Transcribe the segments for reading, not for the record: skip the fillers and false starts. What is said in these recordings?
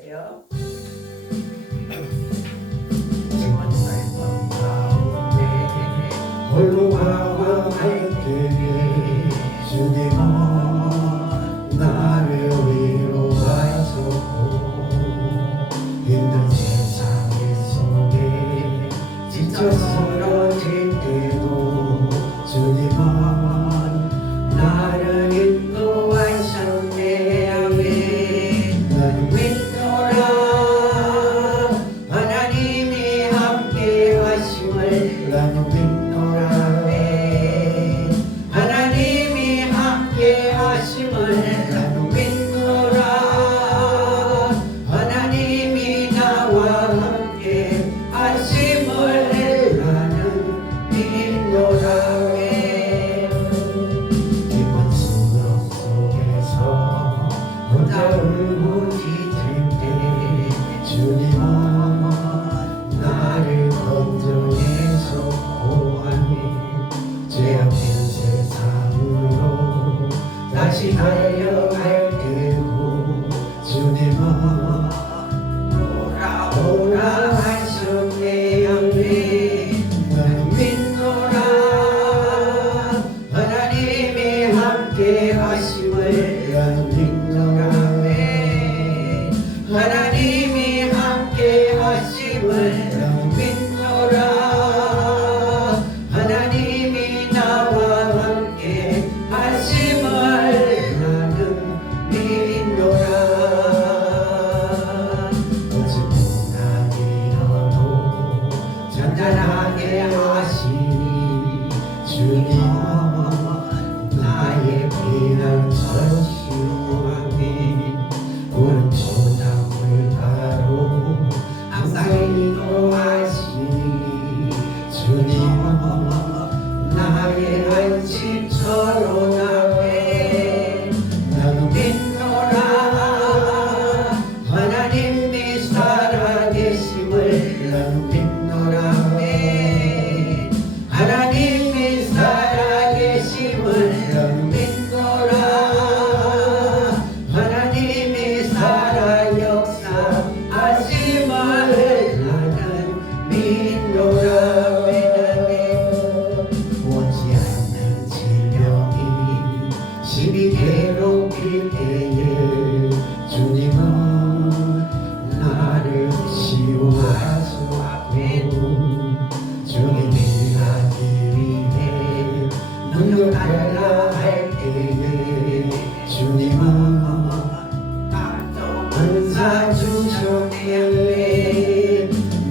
기도하세요. 홀로 가갈 때에 주님은 나를 위로하셨고 힘든 세상 속에 지쳐 쓰러질 때도 주님은 나를 인도하셨네. 나는 믿노라 하나님이 함께 하심을. 나는 믿노라 하나님이 함께 하심을. 나는 믿노라 하나님이 나와 함께 하심을. 나는 믿노라. 깊은 수렁 속에서 혼자 울부짖을 때 주님은 나를 건져내서 죄 없는 세상으로 다시 달려갈 때도 주님은 오라 하셨네. 나는 믿노라 하나님이 함께 하심을. 나는 믿노라 하나님이 함께 하심을. 나는 믿노라 하나님이 나와 함께 하심을. 나는 믿노라. 어찌 풍랑이 일어도 잔잔하게 하시니 주님은 나의 피난처시오. 구름 소나물 가로 항상 인도하시니 주님은 나의 안식처로 나네. 나는 믿노라 하나님이 살아계심을. 나는 믿노라 하나님이 살아계심을. 나는 믿노라 하나님이 살아 역사하심을. 나는 믿노라. 오지 않는 질병이 심히 괴롭힐 때에 주님은 나를 치유하시고 주님이 하기 위해 눈을 달라 할 때에 주님은 은사 주셨네.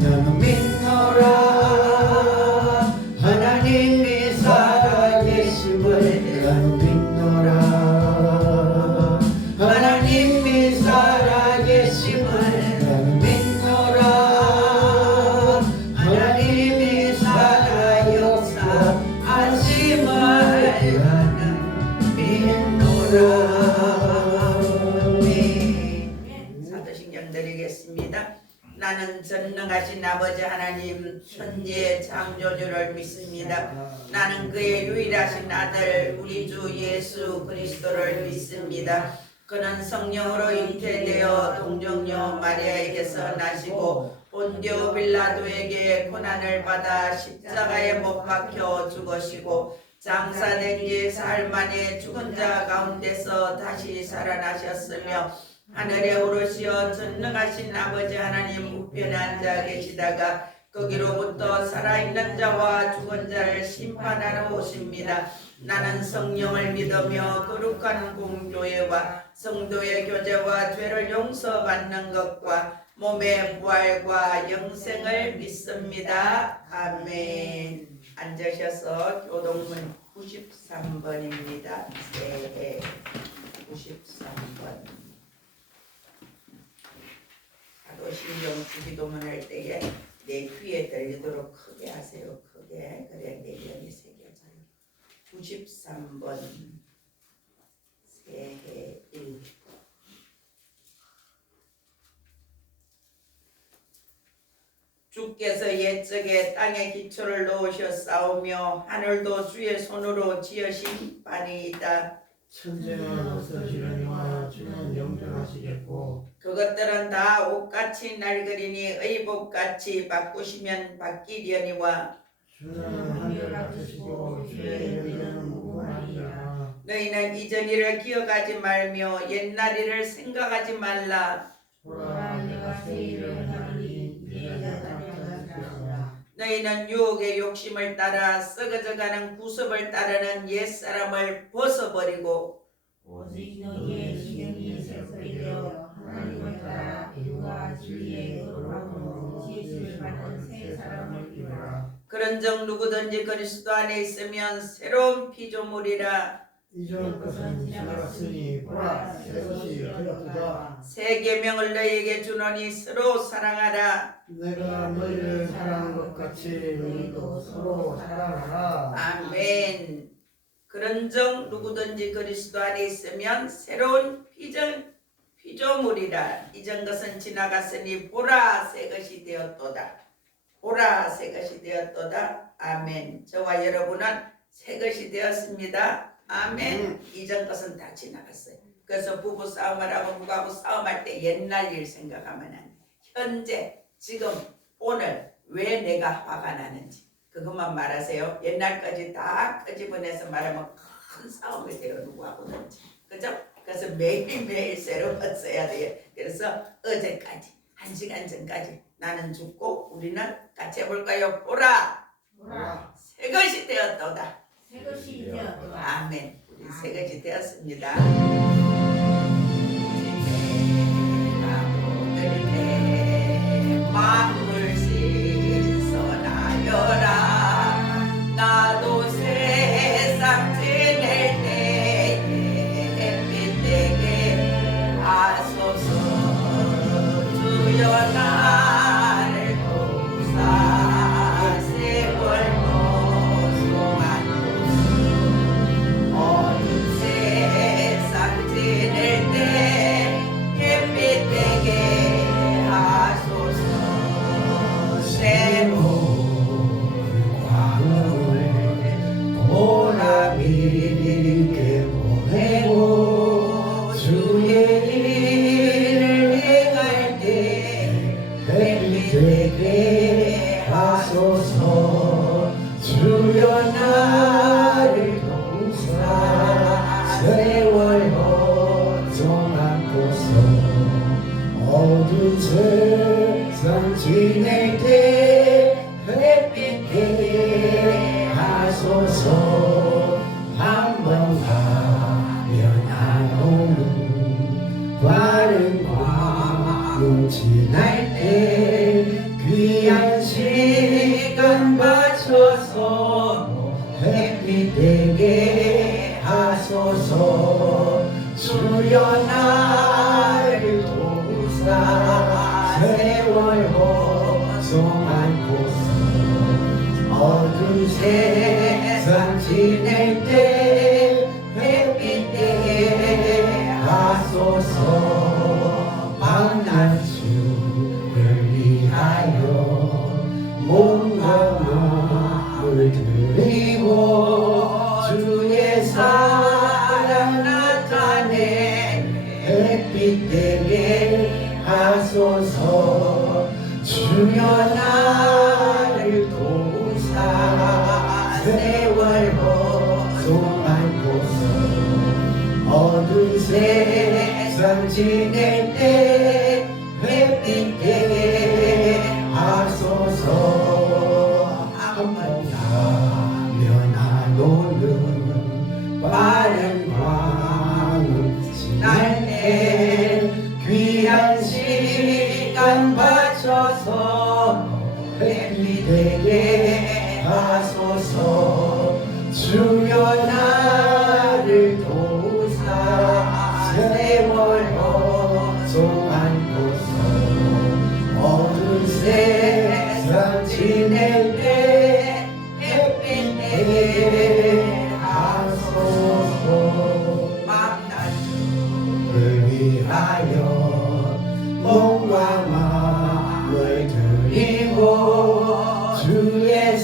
나는 믿노라 하나님이 살아계심을. 나는 믿노라 하나님이 살아계심을. 나는 믿노라 하나님이 살아 역사하심을. 나는 믿노라. 사도신경 드리겠습니다. 나는 전능하신 아버지 하나님 천지의 창조주를 믿습니다. 나는 그의 유일하신 아들 우리 주 예수 그리스도를 믿습니다. 그는 성령으로 잉태되어 동정녀 마리아에게서 나시고 본디오 빌라도에게 고난을 받아 십자가에 못 박혀 죽으시고 장사된 지 사흘 만에 죽은 자 가운데서 다시 살아나셨으며 하늘에 오르시어 전능하신 아버지 하나님 우편에 앉아 계시다가 거기로부터 살아있는 자와 죽은 자를 심판하러 오십니다. 나는 성령을 믿으며 거룩한 공교회와 성도의 교제와 죄를 용서받는 것과 몸의 부활과 영생을 믿습니다. 아멘. 앉으셔서 교동문 93번입니다. 네, 93번. 사도신경 주기도문 할 때에 내 귀에 들리도록 크게 하세요. 크게. 그래 내 영이 새겨져요. 93번 새해 1. 주께서 옛적에 땅에 기초를 놓으셨사오며 하늘도 주의 손으로 지으신 바니이다. 천재는 없어지려니와 주는 영존하시겠고 그것들은 다 옷같이 낡으리니 의복같이 바꾸시면 바뀌려니와 주는 한결 같으시고 주의 영전은 무궁하리라. 너희는 이전 일을 기억하지 말며 옛날 일을 생각하지 말라. 보라 내가 새 일을 하리니 이제 나타나리라. 너희는 유혹의 욕심을 따라 썩어져가는 구습을 따르는 옛사람을 벗어버리고 오직 너희의 신령이 새롭게 하나님을 따라 의와 진리의 거룩함으로 지으심을 받은 새 사람을 입으라. 그런즉 누구든지 그리스도 안에 있으면 새로운 피조물이라. 이전 것은 지나갔으니 보라 새 것이 되었도다. 새 계명을 너희에게 주노니 서로 사랑하라. 내가 너희를 사랑한 것 같이 너희도 서로 사랑하라. 아멘. 그런즉 누구든지 그리스도 안에 있으면 새로운 피조물이라. 이전 것은 지나갔으니 보라 새 것이 되었도다. 보라 새 것이 되었도다. 아멘. 저와 여러분은 새 것이 되었습니다. 아멘. 이전 것은 다 지나갔어요. 그래서 부부 싸움을 하고 누구하고 싸움할 때 옛날 일 생각하면 안 돼. 현재 지금 오늘 왜 내가 화가 나는지 그것만 말하세요. 옛날까지 다 끄집어내서 말하면 큰 싸움이 돼요. 누구하고든지. 그죠? 그래서 매일매일 새로웠어야 돼요. 그래서 어제까지 1시간 전까지 나는 죽고 우리는 같이 해볼까요? 보라 보라 새 것이 되었도다. 새 것이 되었도다. 아멘. 우리 새 것이 되었습니다. 만물 신선하여라. 나도 세상 지낼 때에 햇빛 되게 하소서. 주여 나를 도우사 세월 보소만 어두운 세상 지낼 때 햇빛 되게 하소서. 새로운 광을 보람있게 보내고 주의 일을 행할 때 햇빛 되게 하소서. 주여 나를 도우사 세월 허정 않고서 어두운 세상 지낼 때 햇빛 되게 하소서. 한번 가면 안 오는 빠른 광풍 지날 때 귀한 시간 바쳐서 햇빛 되게 하소서. 주여 나를 도우사 세월 허송 않고서 어두운 세상 지낼 때 햇빛 되게 하소서. 만난 주를 위하여 몸과 마음을 드리고 주의 사랑 나타내 햇빛 되게 하소서. 주여 나를 도우사 세월 허송 않고서 어두운 세상 지낼 때 햇빛 되게 하소서. 한번 가면 안 오는 빠른 광을 지날 때 귀한 시간 바쳐서 햇빛 되게 하소서. 주여 나를 도우사 세월 허송 않고서 어두운 세상 지낼 때 햇빛 되게 하소서. 만난 주를 위하여 몸과 마음을 드리고 주의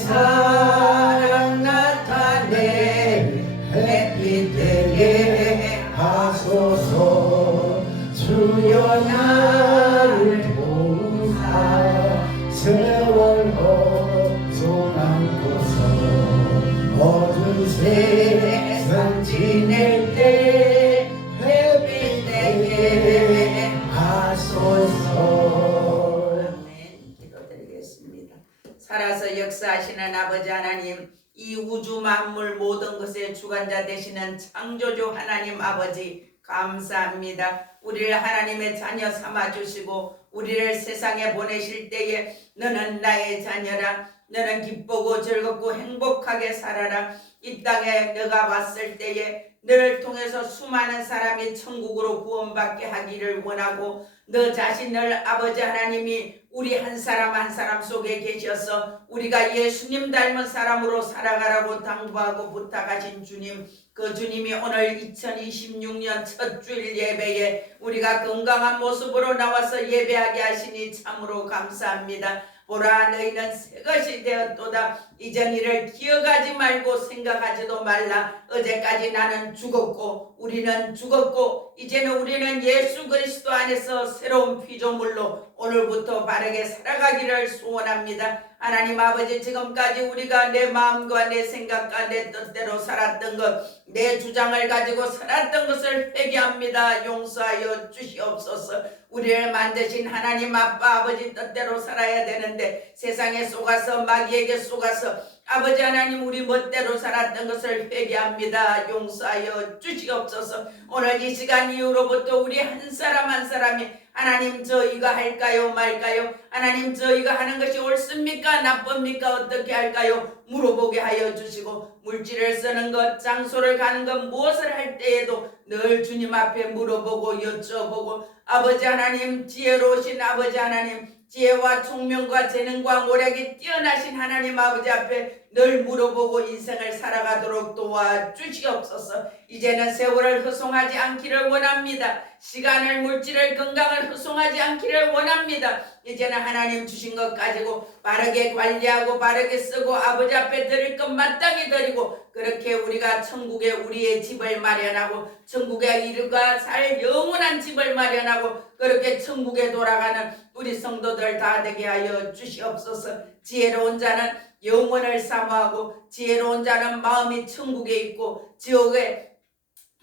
주옵소서. 아멘. 기도드리겠습니다. 살아서 역사하시는 아버지 하나님, 이 우주 만물 모든 것의 주관자 되시는 창조주 하나님 아버지 감사합니다. 우리를 하나님의 자녀 삼아주시고 우리를 세상에 보내실 때에 너는 나의 자녀라, 너는 기쁘고 즐겁고 행복하게 살아라. 이 땅에 너가 왔을 때에 너를 통해서 수많은 사람이 천국으로 구원받게 하기를 원하고, 너 자신을 아버지 하나님이 우리 한 사람 한 사람 속에 계셔서 우리가 예수님 닮은 사람으로 살아가라고 당부하고 부탁하신 주님, 그 주님이 오늘 2026년 첫 주일 예배에 우리가 건강한 모습으로 나와서 예배하게 하시니 참으로 감사합니다. 보라, 너희는 새 것이 되었도다. 이전 일을 기억하지 말고 생각하지도 말라. 어제까지 나는 죽었고 우리는 죽었고 이제는 우리는 예수 그리스도 안에서 새로운 피조물로 오늘부터 바르게 살아가기를 소원합니다. 하나님 아버지, 지금까지 우리가 내 마음과 내 생각과 내 뜻대로 살았던 것, 내 주장을 가지고 살았던 것을 회개합니다. 용서하여 주시옵소서. 우리를 만드신 하나님 아빠 아버지 뜻대로 살아야 되는데 세상에 속아서 마귀에게 속아서 아버지 하나님 우리 멋대로 살았던 것을 회개합니다. 용서하여 주시옵소서. 오늘 이 시간 이후로부터 우리 한 사람 한 사람이 하나님, 저희가 할까요 말까요? 하나님, 저희가 하는 것이 옳습니까 나쁩니까 어떻게 할까요? 물어보게 하여 주시고, 물질을 쓰는 것, 장소를 가는 것, 무엇을 할 때에도 늘 주님 앞에 물어보고 여쭤보고, 아버지 하나님, 지혜로우신 아버지 하나님, 지혜와 총명과 재능과 모략이 뛰어나신 하나님 아버지 앞에 늘 물어보고 인생을 살아가도록 도와주시옵소서. 이제는 세월을 허송하지 않기를 원합니다. 시간을, 물질을, 건강을 허송하지 않기를 원합니다. 이제는 하나님 주신 것 가지고 바르게 관리하고 바르게 쓰고 아버지 앞에 드릴 것 마땅히 드리고, 그렇게 우리가 천국에 우리의 집을 마련하고 천국에 이르가 살 영원한 집을 마련하고 그렇게 천국에 돌아가는 우리 성도들 다 되게 하여 주시옵소서. 지혜로운 자는 영원을 사모하고 지혜로운 자는 마음이 천국에 있고 지옥에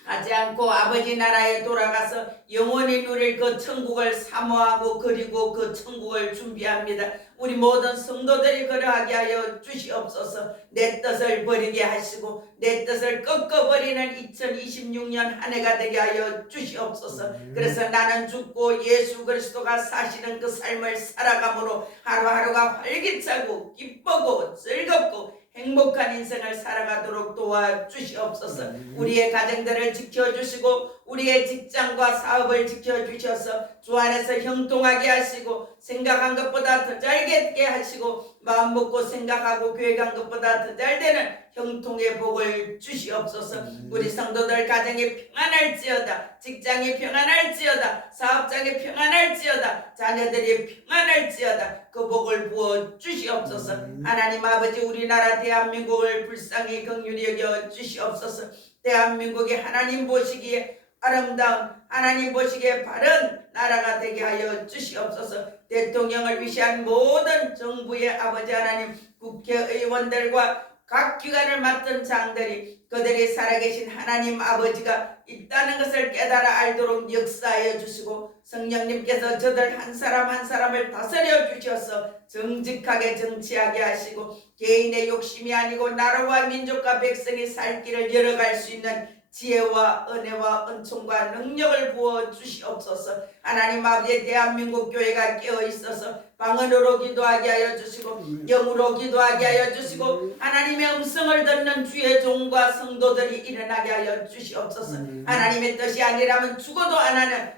가지 않고 아버지 나라에 돌아가서 영원히 누릴 그 천국을 사모하고 그리고 그 천국을 준비합니다. 우리 모든 성도들이 그러하게 하여 주시옵소서. 내 뜻을 버리게 하시고 내 뜻을 꺾어버리는 2026년 한 해가 되게 하여 주시옵소서. 그래서 나는 죽고 예수 그리스도가 사시는 그 삶을 살아감으로 하루하루가 활기차고 기쁘고 즐겁고 행복한 인생을 살아가도록 도와주시옵소서. 우리의 가정들을 지켜주시고 우리의 직장과 사업을 지켜주셔서 주 안에서 형통하게 하시고 생각한 것보다 더 잘 되게 하시고 마음 먹고 생각하고 계획한 것보다 더 잘 되는 형통의 복을 주시옵소서. 우리 성도들 가정이 평안할지어다, 직장이 평안할지어다, 사업장이 평안할지어다, 자녀들이 평안할지어다, 그 복을 부어 주시옵소서. 하나님 아버지, 우리나라 대한민국을 불쌍히 긍휼히 여겨 주시옵소서. 대한민국이 하나님 보시기에 아름다운, 하나님 보시기에 바른 나라가 되게 하여 주시옵소서. 대통령을 위시한 모든 정부의 아버지 하나님, 국회의원들과 각 기관을 맡은 장들이 그들이 살아계신 하나님 아버지가 있다는 것을 깨달아 알도록 역사하여 주시고, 성령님께서 저들 한 사람 한 사람을 다스려 주셔서 정직하게 정치하게 하시고 개인의 욕심이 아니고 나라와 민족과 백성이 살 길을 열어갈 수 있는 지혜와 은혜와 은총과 능력을 부어 주시옵소서. 하나님 아버지, 대한민국 교회가 깨어있어서 방언으로 기도하게 하여 주시고 영으로 기도하게 하여 주시고 하나님의 음성을 듣는 주의 종과 성도들이 일어나게 하여 주시옵소서. 하나님의 뜻이 아니라면 죽어도 안 하는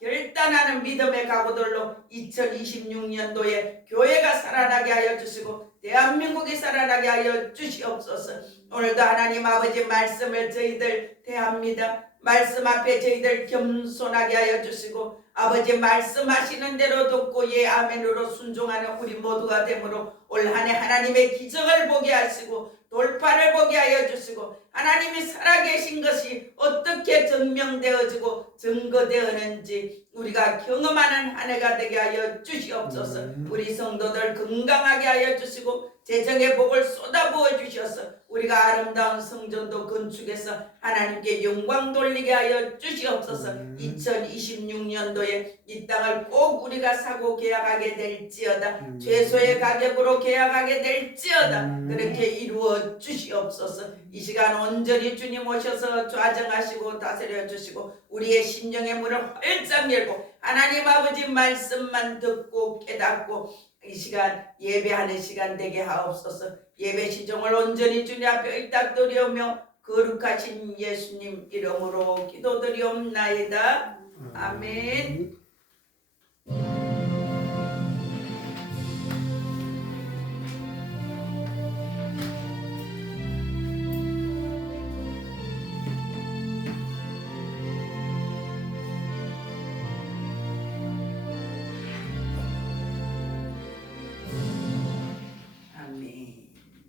결단하는 믿음의 각오들로 2026년도에 교회가 살아나게 하여 주시고 대한민국이 살아나게 하여 주시옵소서. 오늘도 하나님 아버지 말씀을 저희들 대합니다. 말씀 앞에 저희들 겸손하게 하여 주시고 아버지 말씀하시는 대로 듣고 예 아멘으로 순종하는 우리 모두가 되므로 올 한 해 하나님의 기적을 보게 하시고 돌파를 보게 하여 주시고 하나님이 살아계신 것이 어떻게 증명되어지고 증거되었는지 우리가 경험하는 한 해가 되게 하여 주시옵소서. 우리 성도들 건강하게 하여 주시고 재정의 복을 쏟아부어 주셔서 우리가 아름다운 성전도 건축해서 하나님께 영광 돌리게 하여 주시옵소서. 2026년도에 이 땅을 꼭 우리가 사고 계약하게 될지어다. 최소의 가격으로 계약하게 될지어다. 그렇게 이루어 주시옵소서. 이 시간 온전히 주님 오셔서 좌정하시고 다스려 주시고 우리의 심령의 문을 활짝 열고 하나님 아버지 말씀만 듣고 깨닫고 이 시간 예배하는 시간 되게 하옵소서. 예배 시종을 온전히 주님 앞에 의탁드리오며 거룩하신 예수님 이름으로 기도드리옵나이다. 아멘.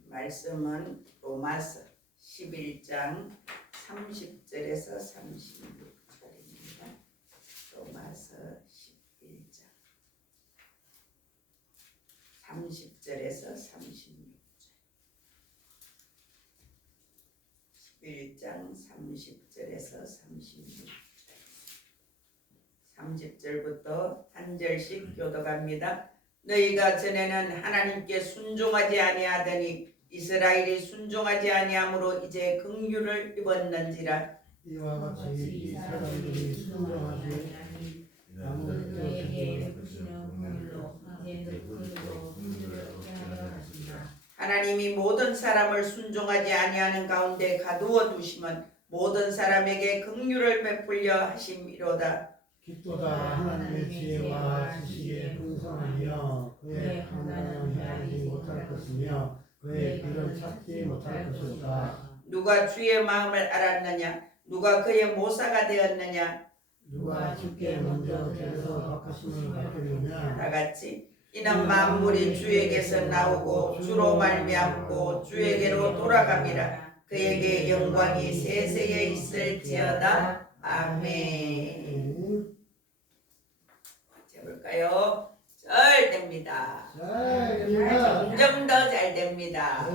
말씀은 로마서 11장 30절에서 36절입니다. 로마서 11장 30절에서 36절 11장 30절에서 36절 30절부터 한 절씩 교독합니다. 너희가 전에는 하나님께 순종하지 아니하더니 이스라엘이 순종하지 아니함으로 이제 긍휼을 입었는지라. 이와 같이 이 사람들이 순종하지 아니하면 너에게 베푸시는 긍휼로 이제 그들도 긍휼을 얻게 하려 하신다. 하나님이 모든 사람을 순종하지 아니하는 가운데 가두어 두심은 모든 사람에게 긍휼을 베풀려 하심이로다. 깊도다 하나님의 지혜와 지식에 풍성하며 그의 판단은 헤아리지 못할 것이며 그의 길은 찾지 못할 것이다. 누가 주의 마음을 알았느냐? 누가 그의 모사가 되었느냐? 누가 주께 먼저 들어서 바꾸심을 받으려냐? 다 같이 이는 만물이 주에게서 나오고 주로 말미암고 주에게로 돌아갑니다. 그에게 영광이 세세에 있을지어다. 아멘. 해볼까요? 잘 됩니다. 점점 더 잘 됩니다.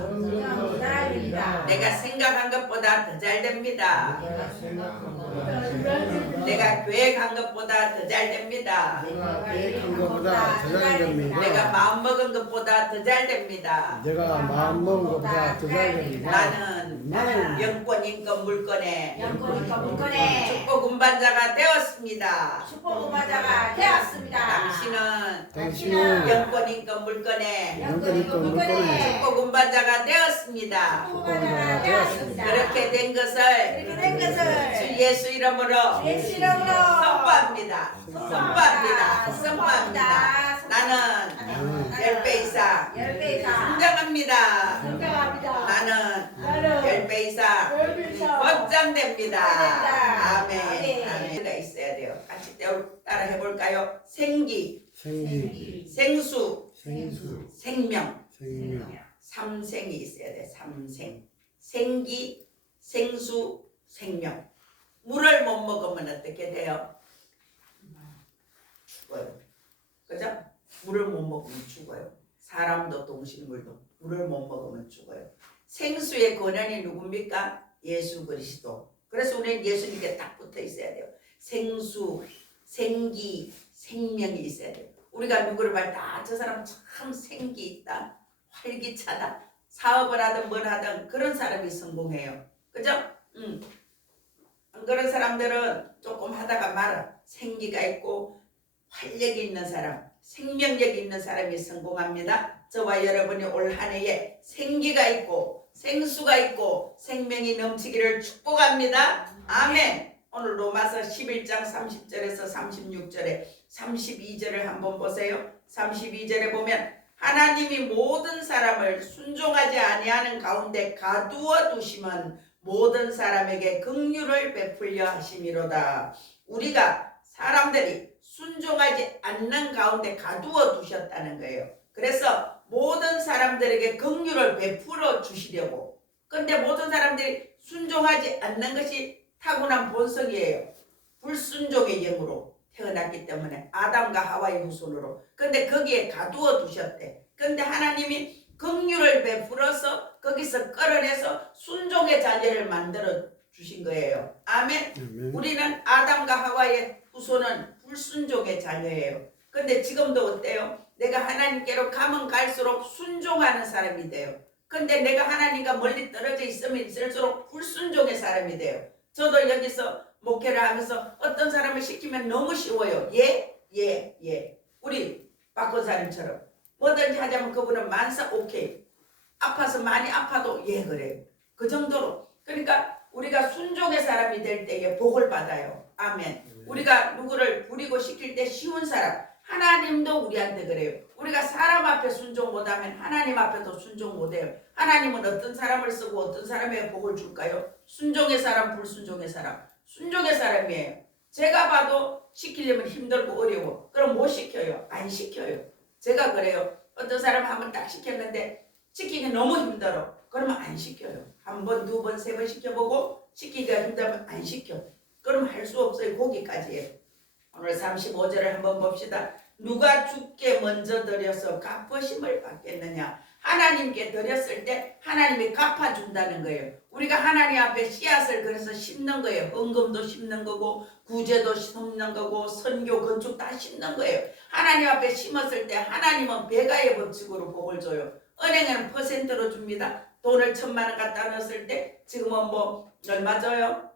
내가 생각한 것보다 더 잘 됩니다. 내가 계획한 것보다 더 잘 됩니다. 내가 계획한 것보다 더 잘 됩니다. 내가 마음 먹은 것보다 더 잘 됩니다. 내가 마음 먹은 것보다 더 잘 됩니다. 나는 영권 인권 물권에 물건에 축복 운반자가 되었습니다. 축복 운반자가 되었습니다. 당신은 영권 인권 물권에 영권 인권 물권에 축복 운반자가 되었습니다. 운반자가 되었습니다. 그렇게 된 것을 주 예수 이름으로 선포합니다. 나는 10배 이상 성장합니다. 나는 10배 이상 확장됩니다. 아멘. 아멘가 있어야 돼요. 같이 따라 해볼까요? 생기, 생수, 생명, 삼생이 있어야 돼. 삼생. 생기, 생수, 생명. 물을 못 먹으면 어떻게 돼요? 죽어요. 그죠? 물을 못 먹으면 죽어요. 사람도 동식물도 물을 못 먹으면 죽어요. 생수의 근원이 누굽니까? 예수 그리스도. 그래서 우리는 예수님께 딱 붙어 있어야 돼요. 생수, 생기, 생명이 있어야 돼요. 우리가 누구를 볼 때 저 사람 참 생기 있다. 활기차다. 사업을 하든 뭘 하든 그런 사람이 성공해요. 그죠? 그런 사람들은 조금 하다가 말아. 생기가 있고 활력이 있는 사람, 생명력이 있는 사람이 성공합니다. 저와 여러분이 올 한 해에 생기가 있고 생수가 있고 생명이 넘치기를 축복합니다. 아멘. 오늘 로마서 11장 30절에서 36절에 32절을 한번 보세요. 32절에 보면 하나님이 모든 사람을 순종하지 아니하는 가운데 가두어 두심은 모든 사람에게 긍휼을 베풀려 하심이로다. 우리가 사람들이 순종하지 않는 가운데 가두어 두셨다는 거예요. 그래서 모든 사람들에게 긍휼을 베풀어 주시려고 근데 모든 사람들이 순종하지 않는 것이 타고난 본성이에요. 불순종의 영으로 태어났기 때문에 아담과 하와의 후손으로. 근데 거기에 가두어 두셨대. 근데 하나님이 긍휼을 베풀어서 거기서 끌어내서 순종의 자녀를 만들어 주신 거예요. 아멘. 아멘. 우리는 아담과 하와의 후손은 불순종의 자녀예요. 근데 지금도 어때요? 내가 하나님께로 가면 갈수록 순종하는 사람이 돼요. 근데 내가 하나님과 멀리 떨어져 있으면 있을수록 불순종의 사람이 돼요. 저도 여기서 목회를 하면서 어떤 사람을 시키면 너무 쉬워요. 예? 예? 예. 우리 박권사님처럼 뭐든지 하자면 그분은 만사 오케이. 아파서 많이 아파도 예 그래요. 그 정도로. 그러니까 우리가 순종의 사람이 될 때에 복을 받아요. 아멘. 우리가 누구를 부리고 시킬 때 쉬운 사람. 하나님도 우리한테 그래요. 우리가 사람 앞에 순종 못하면 하나님 앞에도 순종 못해요. 하나님은 어떤 사람을 쓰고 어떤 사람에게 복을 줄까요? 순종의 사람, 불순종의 사람. 순종의 사람이에요. 제가 봐도 시키려면 힘들고 어려워. 그럼 못 시켜요. 안 시켜요. 제가 그래요. 어떤 사람 한번 딱 시켰는데 시키기 너무 힘들어. 그러면 안 시켜요. 한 번, 두 번, 세 번 시켜보고 시키기가 힘들면 안 시켜. 그럼 할 수 없어요. 거기까지예요. 오늘 35절을 한번 봅시다. 누가 주께 먼저 드려서 갚으심을 받겠느냐. 하나님께 드렸을 때 하나님이 갚아준다는 거예요. 우리가 하나님 앞에 씨앗을 그래서 심는 거예요. 헌금도 심는 거고 구제도 심는 거고 선교 건축 다 심는 거예요. 하나님 앞에 심었을 때 하나님은 배가의 법칙으로 복을 줘요. 은행에는 퍼센트로 줍니다. 돈을 1,000만 원 갖다 넣었을 때 지금은 뭐 얼마 줘요?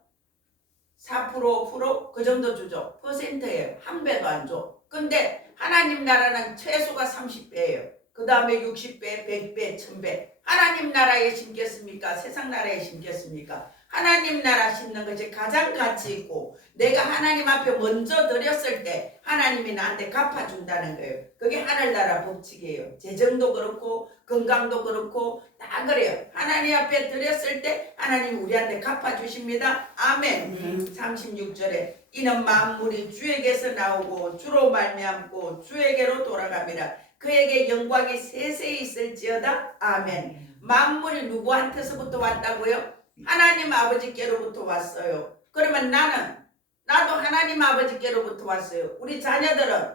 4% 5% 그 정도 주죠. 퍼센트예요. 한 배도 안 줘. 근데 하나님 나라는 최소가 30배예요. 그 다음에 60배, 100배, 1000배. 하나님 나라에 심겠습니까? 세상 나라에 심겠습니까? 하나님 나라 심는 것이 가장 가치 있고 내가 하나님 앞에 먼저 드렸을 때 하나님이 나한테 갚아준다는 거예요. 그게 하늘나라 법칙이에요. 재정도 그렇고 건강도 그렇고 다 그래요. 하나님 앞에 드렸을 때 하나님이 우리한테 갚아주십니다. 아멘. 36절에 이는 만물이 주에게서 나오고 주로 말미암고 주에게로 돌아갑니다. 그에게 영광이 세세히 있을지어다. 아멘. 만물이 누구한테서부터 왔다고요? 하나님 아버지께로부터 왔어요. 그러면 나도 하나님 아버지께로부터 왔어요. 우리 자녀들은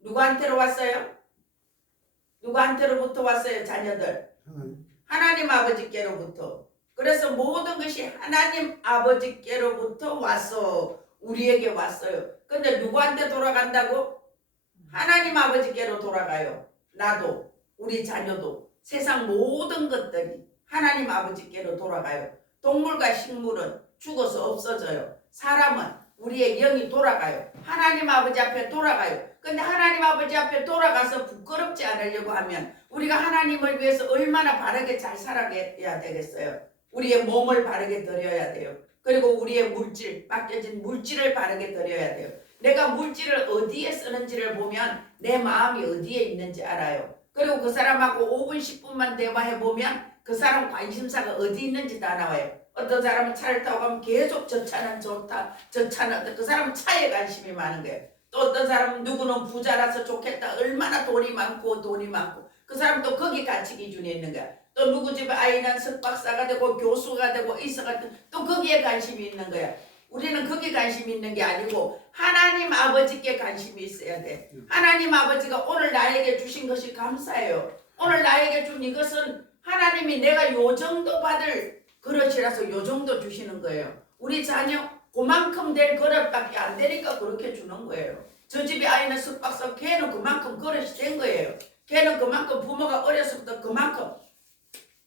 누구한테로 왔어요? 누구한테로부터 왔어요? 자녀들 하나님 아버지께로부터. 그래서 모든 것이 하나님 아버지께로부터 와서 우리에게 왔어요. 근데 누구한테 돌아간다고? 하나님 아버지께로 돌아가요. 나도 우리 자녀도 세상 모든 것들이 하나님 아버지께로 돌아가요. 동물과 식물은 죽어서 없어져요. 사람은 우리의 영이 돌아가요. 하나님 아버지 앞에 돌아가요. 근데 하나님 아버지 앞에 돌아가서 부끄럽지 않으려고 하면 우리가 하나님을 위해서 얼마나 바르게 잘 살아야 되겠어요. 우리의 몸을 바르게 드려야 돼요. 그리고 우리의 물질, 맡겨진 물질을 바르게 드려야 돼요. 내가 물질을 어디에 쓰는지를 보면 내 마음이 어디에 있는지 알아요. 그리고 그 사람하고 5분 10분만 대화해보면 그 사람 관심사가 어디 있는지 다 나와요. 어떤 사람은 차를 타고 가면 계속 저 차는 좋다, 저 차는, 그 사람은 차에 관심이 많은 거예요. 또 어떤 사람은 누구는 부자라서 좋겠다, 얼마나 돈이 많고 그 사람 또 거기 가치 기준이 있는 거야. 또 누구 집 아이는 석박사가 되고 교수가 되고 의사가 되고 또 거기에 관심이 있는 거야. 우리는 거기에 관심이 있는 게 아니고 하나님 아버지께 관심이 있어야 돼. 하나님 아버지가 오늘 나에게 주신 것이 감사해요. 오늘 나에게 준 이것은 하나님이 내가 요 정도 받을 그릇이라서 요 정도 주시는 거예요. 우리 자녀 그만큼 될 그릇밖에 안 되니까 그렇게 주는 거예요. 저 집에 아이는 석박사, 걔는 그만큼 그릇이 된 거예요. 걔는 그만큼 부모가 어려서부터 그만큼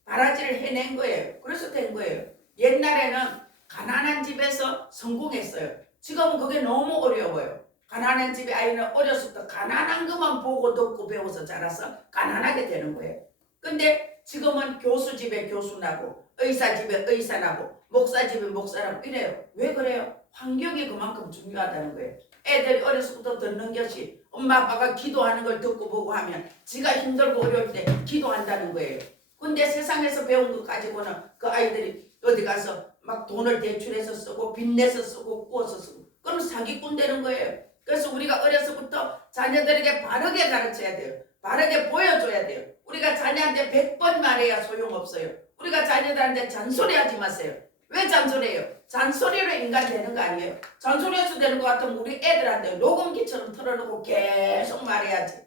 바라지를 해낸 거예요. 그래서 된 거예요. 옛날에는 가난한 집에서 성공했어요. 지금은 그게 너무 어려워요. 가난한 집의 아이는 어려서부터 가난한 것만 보고 듣고 배워서 자라서 가난하게 되는 거예요. 근데 지금은 교수 집에 교수 나고 의사 집에 의사 나고 목사 집에 목사 나고 이래요. 왜 그래요? 환경이 그만큼 중요하다는 거예요. 애들이 어려서부터 듣는 것이 엄마 아빠가 기도하는 걸 듣고 보고 하면 지가 힘들고 어려울 때 기도한다는 거예요. 근데 세상에서 배운 것 가지고는 그 아이들이 어디 가서 막 돈을 대출해서 쓰고 빚내서 쓰고 구워서 쓰고 그럼 사기꾼 되는 거예요. 그래서 우리가 어려서부터 자녀들에게 바르게 가르쳐야 돼요. 바르게 보여줘야 돼요. 우리가 자녀한테 100번 말해야 소용없어요. 우리가 자녀들한테 잔소리하지 마세요. 왜 잔소리해요? 잔소리로 인간 되는 거 아니에요. 잔소리해서 되는 것 같으면 우리 애들한테 녹음기처럼 틀어놓고 계속 말해야지.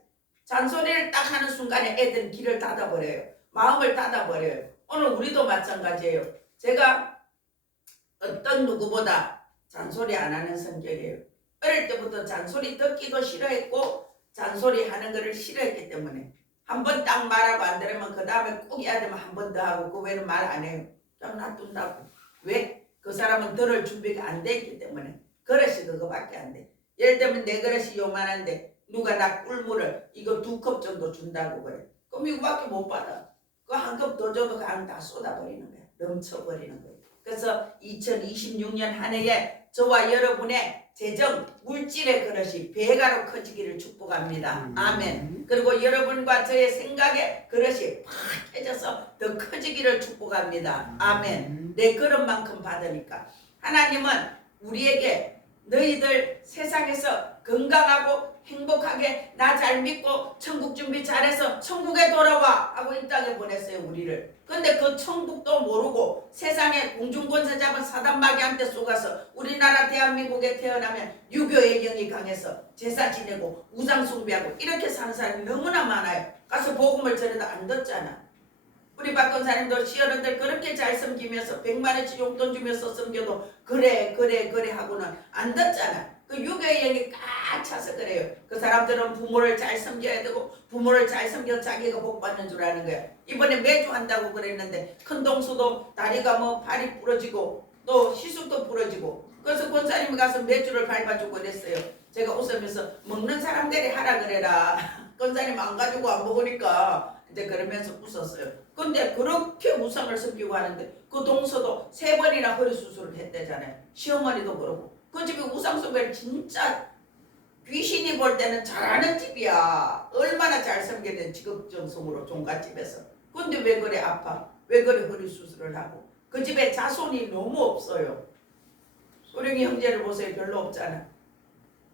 잔소리를 딱 하는 순간에 애들은 귀를 닫아버려요. 마음을 닫아버려요. 오늘 우리도 마찬가지예요. 제가 어떤 누구보다 잔소리 안 하는 성격이에요. 어릴 때부터 잔소리 듣기도 싫어했고 잔소리 하는 거를 싫어했기 때문에 한 번 딱 말하고 안 들으면 그 다음에 꼭 해야 되면 한 번 더 하고 그 외에는 말 안 해요. 그냥 놔둔다고. 왜? 그 사람은 들을 준비가 안 돼 있기 때문에. 그릇이 그거밖에 안 돼. 예를 들면 내 그릇이 요만한데 누가 나 꿀물을 이거 2컵 정도 준다고 그래. 그럼 이거밖에 못 받아. 그거 한 컵 더 줘도 그냥 다 쏟아버리는 거야. 넘쳐버리는 거야. 그래서 2026년 한 해에 저와 여러분의 재정, 물질의 그릇이 배가로 커지기를 축복합니다. 아멘. 그리고 여러분과 저의 생각의 그릇이 팍해져서 더 커지기를 축복합니다. 아멘. 내 그릇만큼 받으니까. 하나님은 우리에게 너희들 세상에서 건강하고 행복하게 나 잘 믿고 천국 준비 잘해서 천국에 돌아와 하고 이 땅에 보냈어요 우리를. 근데 그 천국도 모르고 세상에 공중권세 잡은 사단마귀한테 속아서 우리나라 대한민국에 태어나면 유교의 영이 강해서 제사 지내고 우상 숭배하고 이렇게 사는 사람이 너무나 많아요. 가서 복음을 전해도 안 듣잖아. 우리 박건사님도 시어른들 그렇게 잘 섬기면서 100만원치 용돈 주면서 섬겨도 그래 하고는 안 듣잖아. 그 유교의 영이 꽉 차서 그래요. 그 사람들은 부모를 잘 섬겨야 되고 부모를 잘 섬겨 자기가 복 받는 줄 아는 거야. 이번에 매주 한다고 그랬는데 큰 동수도 다리가 뭐 발이 부러지고 또 시숙도 부러지고 그래서 권사님이 가서 매주를 밟아주고 그랬어요. 제가 웃으면서 먹는 사람들이 하라 그래라. 권사님 안 가지고 안 먹으니까 이제 그러면서 웃었어요. 근데 그렇게 우상을 섬기고 하는데 그 동서도 3번이나 허리 수술을 했대잖아요. 시어머니도 그러고. 그 집이 우상숭배를 진짜 귀신이 볼 때는 잘하는 집이야. 얼마나 잘 섬기는 지극정성으로 종갓집에서. 근데 왜 그래 아파? 왜 그래 허리 수술을 하고? 그 집에 자손이 너무 없어요. 소령이 형제를 보세요. 별로 없잖아.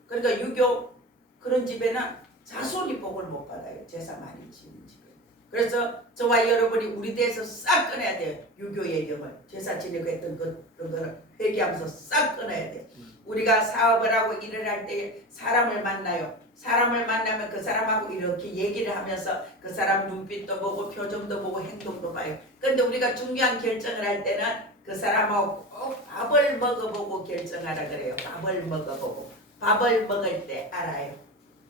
그러니까 유교 그런 집에는 자손이 복을 못 받아요. 제사 많이 지는 집에. 그래서 저와 여러분이 우리 대에서 싹 꺼내야 돼요. 유교의 영을. 제사 지내고 했던 그런 거를 회개하면서 싹 꺼내야 돼요. 우리가 사업을 하고 일을 할 때 사람을 만나요. 사람을 만나면 그 사람하고 이렇게 얘기를 하면서 그 사람 눈빛도 보고 표정도 보고 행동도 봐요. 근데 우리가 중요한 결정을 할 때는 그 사람하고 꼭 밥을 먹어보고 결정하라 그래요. 밥을 먹어보고. 밥을 먹을 때 알아요.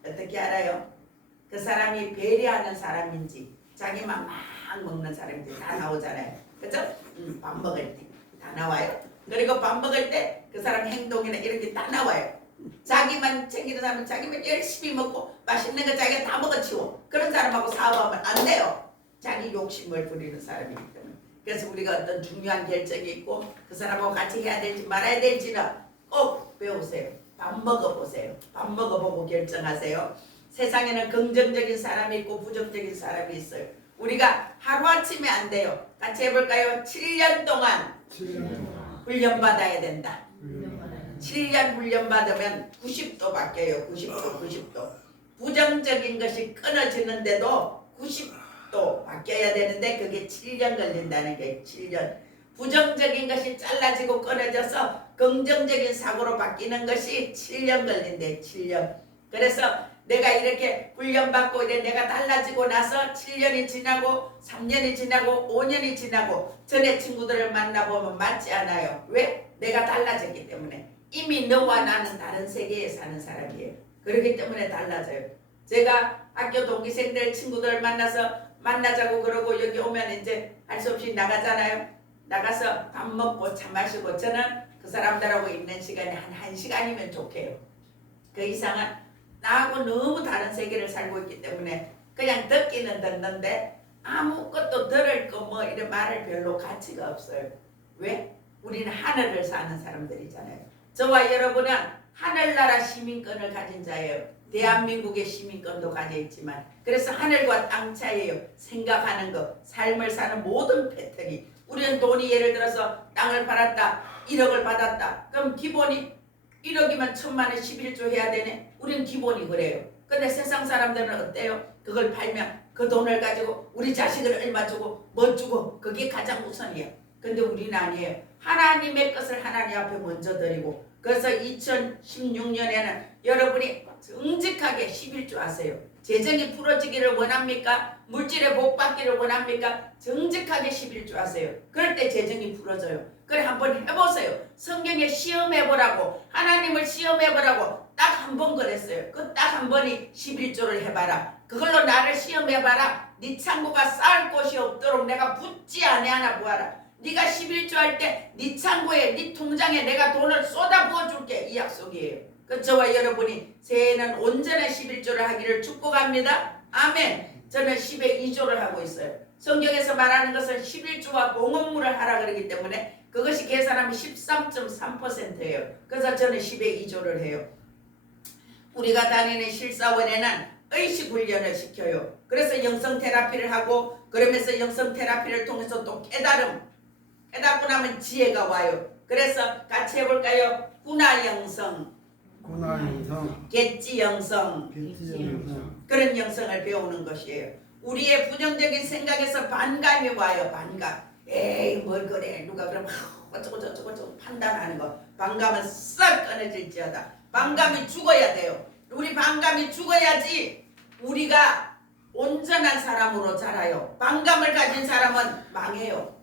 어떻게 알아요? 그 사람이 배려하는 사람인지 자기만 막 먹는 사람인지 다 나오잖아요. 그죠? 밥 먹을 때 다 나와요. 그리고 밥 먹을 때 그 사람 행동이나 이런 게 다 나와요. 자기만 챙기는 사람은 자기만 열심히 먹고 맛있는 거 자기가 다 먹어치워. 그런 사람하고 사업하면 안 돼요. 자기 욕심을 부리는 사람이기 때문에. 그래서 우리가 어떤 중요한 결정이 있고 그 사람하고 같이 해야 될지 말아야 될지는 꼭 배우세요. 밥 먹어보세요. 밥 먹어보고 결정하세요. 세상에는 긍정적인 사람이 있고 부정적인 사람이 있어요. 우리가 하루아침에 안 돼요. 같이 해볼까요? 7년 동안 훈련받아야 된다. 7년 훈련받으면 90도 바뀌어요. 90도. 부정적인 것이 끊어지는데도 90도 바뀌어야 되는데 그게 7년 걸린다는 게 7년. 부정적인 것이 잘라지고 끊어져서 긍정적인 사고로 바뀌는 것이 7년 걸린대. 7년. 그래서 내가 이렇게 훈련받고 이래 내가 달라지고 나서 7년이 지나고 3년이 지나고 5년이 지나고 전에 친구들을 만나보면 맞지 않아요. 왜? 내가 달라졌기 때문에. 이미 너와 나는 다른 세계에 사는 사람이에요. 그렇기 때문에 달라져요. 제가 학교 동기생들 친구들 만나자고 그러고 여기 오면 이제 할 수 없이 나가잖아요. 나가서 밥 먹고 차 마시고 저는 그 사람들하고 있는 시간이 한 1시간이면 좋게요. 그 이상은 나하고 너무 다른 세계를 살고 있기 때문에 그냥 듣기는 듣는데 아무것도 들을 거 뭐 이런 말을 별로 가치가 없어요. 왜? 우리는 하늘을 사는 사람들이잖아요. 저와 여러분은 하늘나라 시민권을 가진 자예요. 대한민국의 시민권도 가져 있지만 그래서 하늘과 땅 차이예요. 생각하는 것, 삶을 사는 모든 패턴이. 우리는 돈이 예를 들어서 땅을 팔았다, 1억을 받았다. 그럼 기본이 1억이면 1000만 원 11조 해야 되네. 우리는 기본이 그래요. 근데 세상 사람들은 어때요? 그걸 팔면 그 돈을 가지고 우리 자식을 얼마 주고 뭐 주고 그게 가장 우선이에요. 근데 우리는 아니에요. 하나님의 것을 하나님 앞에 먼저 드리고, 그래서 2016년에는 여러분이 정직하게 11조 하세요. 재정이 풀어지기를 원합니까? 물질의 복 받기를 원합니까? 정직하게 11조 하세요. 그럴 때 재정이 풀어져요. 그래 한번 해보세요. 성경에 시험해보라고, 하나님을 시험해보라고 딱 한 번 그랬어요. 그 딱 한 번이 11조를 해봐라. 그걸로 나를 시험해봐라. 네 창고가 쌓을 곳이 없도록 내가 붙지 아니하나 보아라. 네가 11조 할 때 네 창고에 네 통장에 내가 돈을 쏟아 부어줄게. 이 약속이에요. 그 저와 여러분이 새해에는 온전한 11조를 하기를 축복합니다. 아멘. 저는 10에 2조를 하고 있어요. 성경에서 말하는 것은 11조와 공업물을 하라 그러기 때문에 그것이 계산하면 13.3%예요. 그래서 저는 10에 2조를 해요. 우리가 다니는 실사원에는 의식 훈련을 시켜요. 그래서 영성 테라피를 하고, 그러면서 영성 테라피를 통해서 또 깨닫고 나면 지혜가 와요. 그래서 같이 해볼까요? 군화 영성, 고난이성, 객지 영성, 객지영성, 그런 영성을 배우는 것이에요. 우리의 부정적인 생각에서 반감이 와요. 반감. 에이 뭘 그래, 누가 그러면 어쩌고 저쩌고 판단하는 거. 반감은 싹 끊어질지어다. 반감이 죽어야 돼요. 우리 반감이 죽어야지 우리가 온전한 사람으로 자라요. 반감을 가진 사람은 망해요.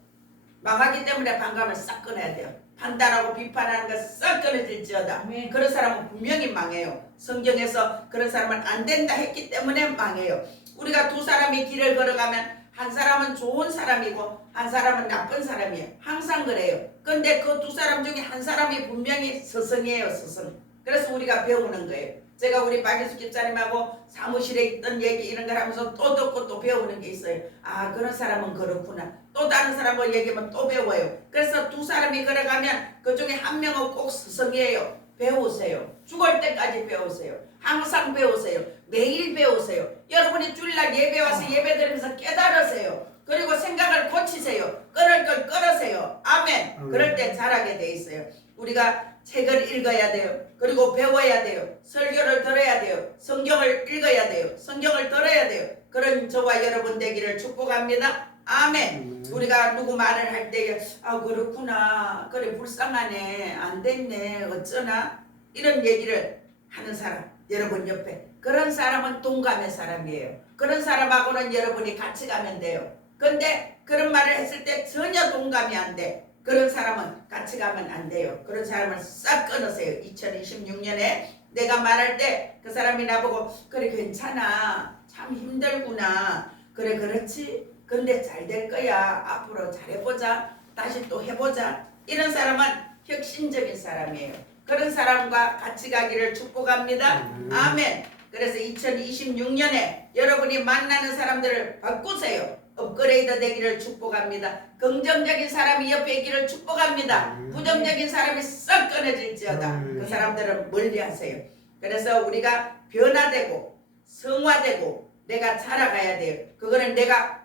망하기 때문에 반감을 싹 끊어야 돼요. 판단하고 비판하는 거 싹 끊어질지어다. 아멘. 그런 사람은 분명히 망해요. 성경에서 그런 사람은 안 된다 했기 때문에 망해요. 우리가 두 사람이 길을 걸어가면 한 사람은 좋은 사람이고 한 사람은 나쁜 사람이에요. 항상 그래요. 근데 그 두 사람 중에 한 사람이 분명히 스승이에요. 스승. 그래서 우리가 배우는 거예요. 제가 우리 박예수 집사님하고 사무실에 있던 얘기 이런 걸 하면서 또 듣고 또 배우는 게 있어요. 아, 그런 사람은 그렇구나. 또 다른 사람을 얘기하면 또 배워요. 그래서 두 사람이 걸어가면 그 중에 한 명은 꼭 스승이에요. 배우세요. 죽을 때까지 배우세요. 항상 배우세요. 매일 배우세요. 여러분이 주일날 예배 와서 예배 드리면서 깨달으세요. 그리고 생각을 고치세요. 끊을 걸 끊으세요. 아멘. 그럴 때 잘하게 돼 있어요. 우리가 책을 읽어야 돼요. 그리고 배워야 돼요. 설교를 들어야 돼요. 성경을 읽어야 돼요. 성경을 들어야 돼요. 그런 저와 여러분 되기를 축복합니다. 아멘. 우리가 누구 말을 할 때 아 그렇구나, 그래 불쌍하네, 안 됐네, 어쩌나 이런 얘기를 하는 사람, 여러분 옆에 그런 사람은 동감의 사람이에요. 그런 사람하고는 여러분이 같이 가면 돼요. 근데 그런 말을 했을 때 전혀 동감이 안 돼. 그런 사람은 같이 가면 안 돼요. 그런 사람을 싹 끊으세요. 2026년에 내가 말할 때 그 사람이 나보고 그래 괜찮아, 참 힘들구나, 그래 그렇지, 근데 잘 될 거야, 앞으로 잘해보자, 다시 또 해보자, 이런 사람은 혁신적인 사람이에요. 그런 사람과 같이 가기를 축복합니다. 아멘. 그래서 2026년에 여러분이 만나는 사람들을 바꾸세요. 업그레이드 되기를 축복합니다. 긍정적인 사람이 옆에 있기를 축복합니다. 부정적인 사람이 썩 끊어질지어다. 그 사람들은 멀리하세요. 그래서 우리가 변화되고 성화되고 내가 자라가야 돼요. 그거는 내가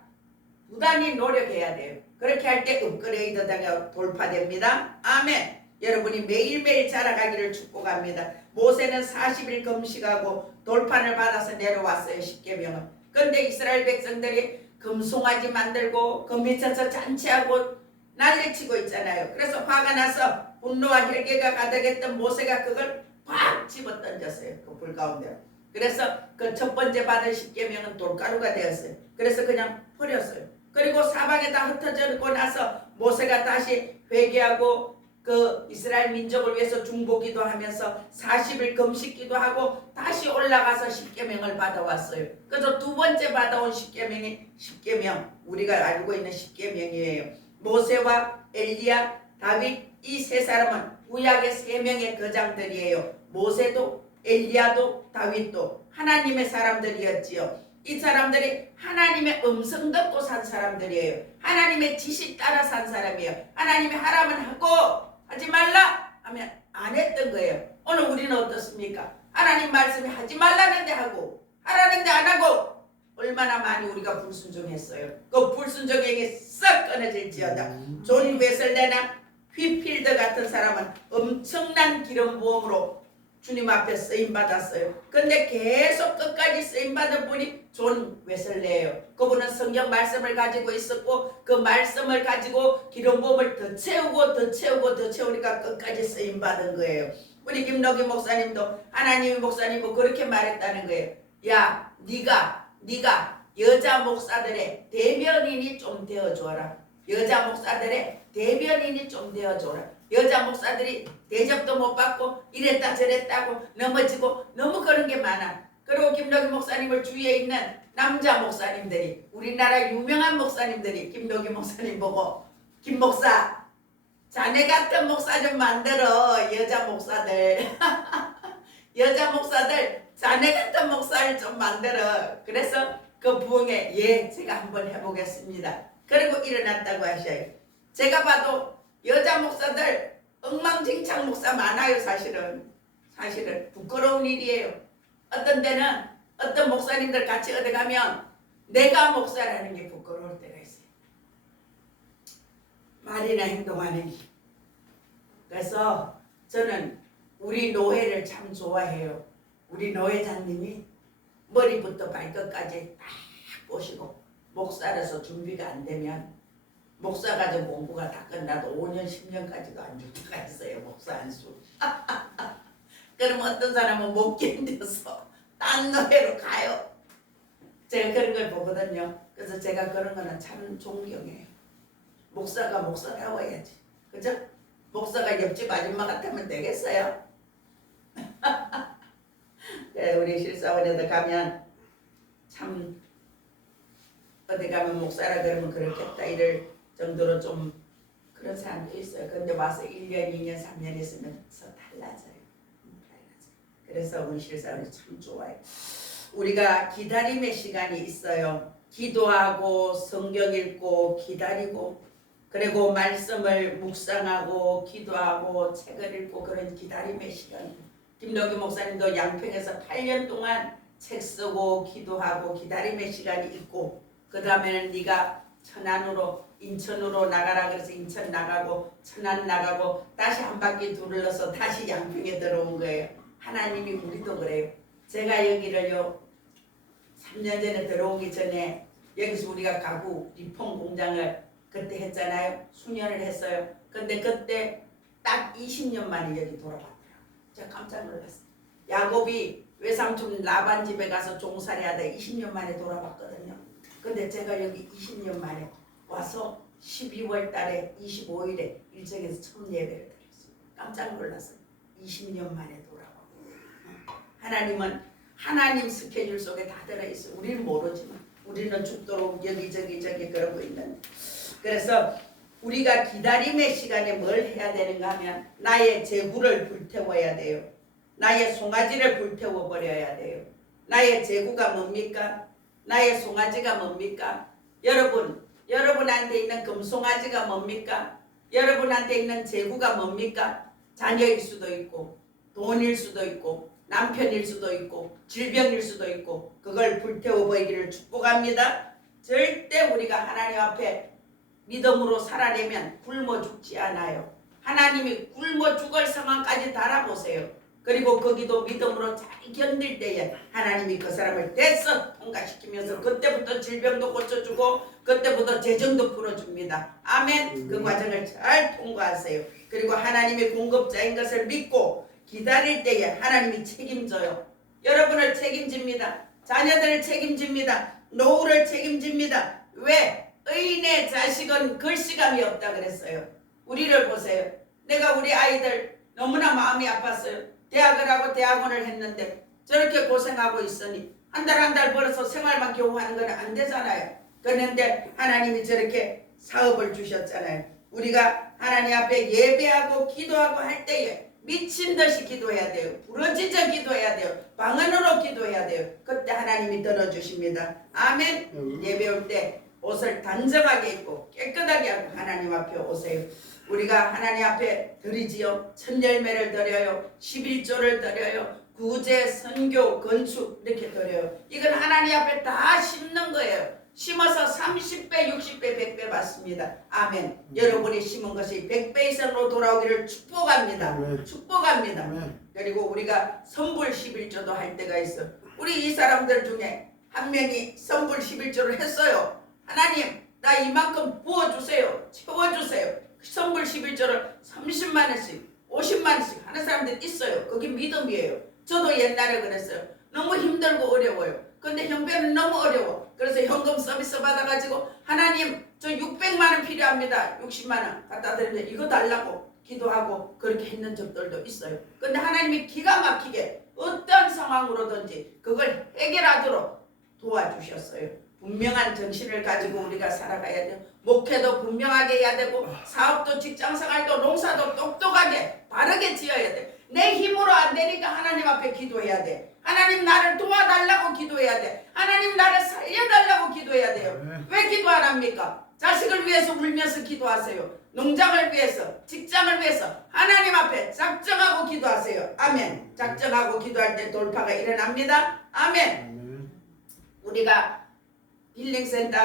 부단히 노력해야 돼요. 그렇게 할 때 업그레이드가 돌파됩니다. 아멘. 여러분이 매일매일 자라가기를 축복합니다. 모세는 40일 금식하고 돌판을 받아서 내려왔어요. 십계명은. 그런데 이스라엘 백성들이 금송아지 만들고 금미쳐서 잔치하고 난리치고 있잖아요. 그래서 화가 나서 분노와 혈기가 가득했던 모세가 그걸 팍 집어 던졌어요. 그 불 가운데. 그래서 그 첫 번째 받은 십계명은 돌가루가 되었어요. 그래서 그냥 버렸어요. 그리고 사방에 다 흩어지고 나서 모세가 다시 회개하고 그 이스라엘 민족을 위해서 중보기도 하면서 40일 금식기도 하고 다시 올라가서 십계명을 받아왔어요. 그래서 두 번째 받아온 십계명이 십계명, 우리가 알고 있는 십계명이에요. 모세와 엘리야, 다윗, 이 세 사람은 구약의 세 명의 거장들이에요. 모세도 엘리야도 다윗도 하나님의 사람들이었지요. 이 사람들이 하나님의 음성 듣고 산 사람들이에요. 하나님의 지시 따라 산 사람이에요. 하나님이 하라면 하고 하지 말라 하면 안 했던 거예요. 오늘 우리는 어떻습니까? 하나님 말씀이 하지 말라는데 하고 하라는데 안 하고 얼마나 많이 우리가 불순종했어요. 그 불순종에게 싹 끊어질지어다. 존 웨슬레나 휘필드 같은 사람은 엄청난 기름 부음으로 주님 앞에 쓰임 받았어요. 근데 계속 끝까지 쓰임 받은 분이 존 웨슬레예요. 그분은 성경 말씀을 가지고 있었고 그 말씀을 가지고 기름 부음을 더 채우고 더 채우고 더 채우니까 끝까지 쓰임 받은 거예요. 우리 김덕희 목사님도 하나님의 목사님도 그렇게 말했다는 거예요. 야, 네가 여자 목사들의 대변인이 좀 되어줘라. 여자 목사들의 대변인이 좀 되어줘라. 여자 목사들이 대접도 못 받고 이랬다 저랬다고 넘어지고 너무 그런 게 많아. 그리고 김덕희 목사님을 주위에 있는 남자 목사님들이 우리나라 유명한 목사님들이 김덕희 목사님 보고 김 목사 자네 같은 목사 좀 만들어. 여자 목사들 여자 목사들 자네 같은 목사를 좀 만들어. 그래서 그 부흥에 예 제가 한번 해보겠습니다. 그리고 일어났다고 하셔요. 제가 봐도 여자 목사들 엉망진창 목사 많아요. 사실은 부끄러운 일이에요. 어떤 때는 어떤 목사님들 같이 어디 가면 내가 목사라는 게 부끄러울 때가 있어요. 말이나 행동하는 게. 그래서 저는 우리 노회를 참 좋아해요. 우리 노회장님이 머리부터 발끝까지 딱 보시고 목사라서 준비가 안 되면 목사 가지고 공부가 다 끝나도 5년 10년까지도 안 줄 때가 있어요. 목사 안수. 그럼 어떤 사람은 못 견뎌서 딴 노예로 가요. 제가 그런 걸 보거든요. 그래서 제가 그런 거는 참 존경해요. 목사가 목사다워야지. 그죠? 목사가 옆집 아줌마 같으면 되겠어요? 우리 실사원에도 가면 참 어디 가면 목사라 그러면 그렇겠다 이럴 정도로 좀 그런 사람도 있어요. 근데 와서 1년, 2년, 3년 있으면서 달라져요. 그래서 우리 실사원이 참 좋아요. 우리가 기다림의 시간이 있어요. 기도하고 성경 읽고 기다리고 그리고 말씀을 묵상하고 기도하고 책을 읽고 그런 기다림의 시간. 김덕희 목사님도 양평에서 8년 동안 책 쓰고 기도하고 기다림의 시간이 있고 그 다음에는 네가 천안으로 인천으로 나가라 그래서 인천 나가고 천안 나가고 다시 한 바퀴 둘러서 다시 양평에 들어온 거예요. 하나님이 우리도 그래요. 제가 여기를요 3년 전에 들어오기 전에 여기서 우리가 가구 리폼 공장을 그때 했잖아요. 수년을 했어요. 근데 그때 딱 20년 만에 여기 돌아왔더라고요. 제가 깜짝 놀랐어요. 야곱이 외삼촌 라반 집에 가서 종살이 하다 20년 만에 돌아왔거든요. 근데 제가 여기 20년 만에 와서 12월 달에 25일에 일정에서 처음 예배를 드렸어요. 깜짝 놀랐어요. 20년 만에 돌아오고. 하나님은 하나님 스케줄 속에 다 들어있어요. 우리는 모르지만 우리는 죽도록 여기저기 그러고 있는. 그래서 우리가 기다림의 시간에 뭘 해야 되는가 하면 나의 재구를 불태워야 돼요. 나의 송아지를 불태워버려야 돼요. 나의 재구가 뭡니까? 나의 송아지가 뭡니까? 여러분한테 있는 금송아지가 뭡니까? 여러분한테 있는 재구가 뭡니까? 자녀일 수도 있고 돈일 수도 있고 남편일 수도 있고 질병일 수도 있고 그걸 불태워버리기를 축복합니다. 절대 우리가 하나님 앞에 믿음으로 살아내면 굶어 죽지 않아요. 하나님이 굶어 죽을 상황까지 달아보세요. 그리고 거기도 믿음으로 잘 견딜 때에 하나님이 그 사람을 대서 통과시키면서 그때부터 질병도 고쳐주고 그때부터 재정도 풀어줍니다. 아멘. 그 과정을 잘 통과하세요. 그리고 하나님의 공급자인 것을 믿고 기다릴 때에 하나님이 책임져요. 여러분을 책임집니다. 자녀들을 책임집니다. 노후를 책임집니다. 왜? 의인의 자식은 글씨감이 없다 그랬어요. 우리를 보세요. 내가 우리 아이들 너무나 마음이 아팠어요. 대학을 하고 대학원을 했는데 저렇게 고생하고 있으니 한 달 벌어서 생활만 겨우 하는 건 안 되잖아요. 그런데 하나님이 저렇게 사업을 주셨잖아요. 우리가 하나님 앞에 예배하고 기도하고 할 때에 미친 듯이 기도해야 돼요. 부러지져 기도해야 돼요. 방언으로 기도해야 돼요. 그때 하나님이 들어주십니다. 아멘. 예배 올 때 옷을 단정하게 입고 깨끗하게 하고 하나님 앞에 오세요. 우리가 하나님 앞에 드리지요. 천열매를 드려요. 11조를 드려요. 구제, 선교, 건축 이렇게 드려요. 이건 하나님 앞에 다 심는 거예요. 심어서 30배, 60배, 100배 받습니다. 아멘. 여러분이 심은 것이 100배 이상으로 돌아오기를 축복합니다. 아멘. 축복합니다. 아멘. 그리고 우리가 선불 11조도 할 때가 있어. 우리 이 사람들 중에 한 명이 선불 11조를 했어요. 하나님, 나 이만큼 부어주세요. 채워주세요. 선불 11조를 30만 원씩, 50만 원씩 하는 사람들 있어요. 그게 믿음이에요. 저도 옛날에 그랬어요. 너무 힘들고 어려워요. 근데 형편은 너무 어려워. 그래서 현금 서비스 받아가지고 하나님 저 600만 원 필요합니다. 60만 원 갖다 드리는데 이거 달라고 기도하고 그렇게 했는 적들도 있어요. 근데 하나님이 기가 막히게 어떤 상황으로든지 그걸 해결하도록 도와주셨어요. 분명한 정신을 가지고 우리가 살아가야 돼요. 목회도 분명하게 해야 되고 사업도 직장생활도 농사도 똑똑하게 바르게 지어야 돼. 내 힘으로 안 되니까 하나님 앞에 기도해야 돼. 하나님 나를 도와달라고 기도해야 돼. 하나님 나를 살려달라고 기도해야 돼요. 왜 기도 안 합니까? 자식을 위해서 울면서 기도하세요. 농장을 위해서, 직장을 위해서 하나님 앞에 작정하고 기도하세요. 아멘. 작정하고 기도할 때 돌파가 일어납니다. 아멘. 우리가 힐링센터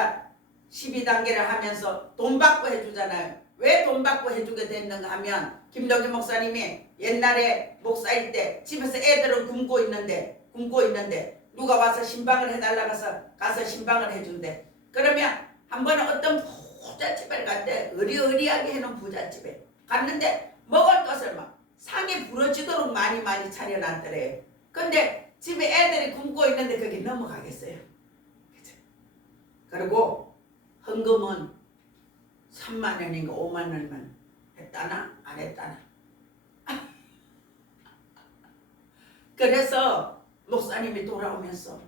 12단계를 하면서 돈 받고 해주잖아요. 왜 돈 받고 해주게 됐는가 하면 김덕기 목사님이 옛날에 목사일 때 집에서 애들은 굶고 있는데 누가 와서 신방을 해달라고 가서 신방을 해준대. 그러면 한 번은 어떤 부잣집에 갔대. 의리의리하게 해놓은 부잣집에 갔는데 먹을 것을 막 상이 부러지도록 많이 차려놨더래요. 근데 집에 애들이 굶고 있는데 거기 넘어가겠어요. 그리고 헌금은 3만 원인가 5만 원만 했다나 안 했다나. 그래서 목사님이 돌아오면서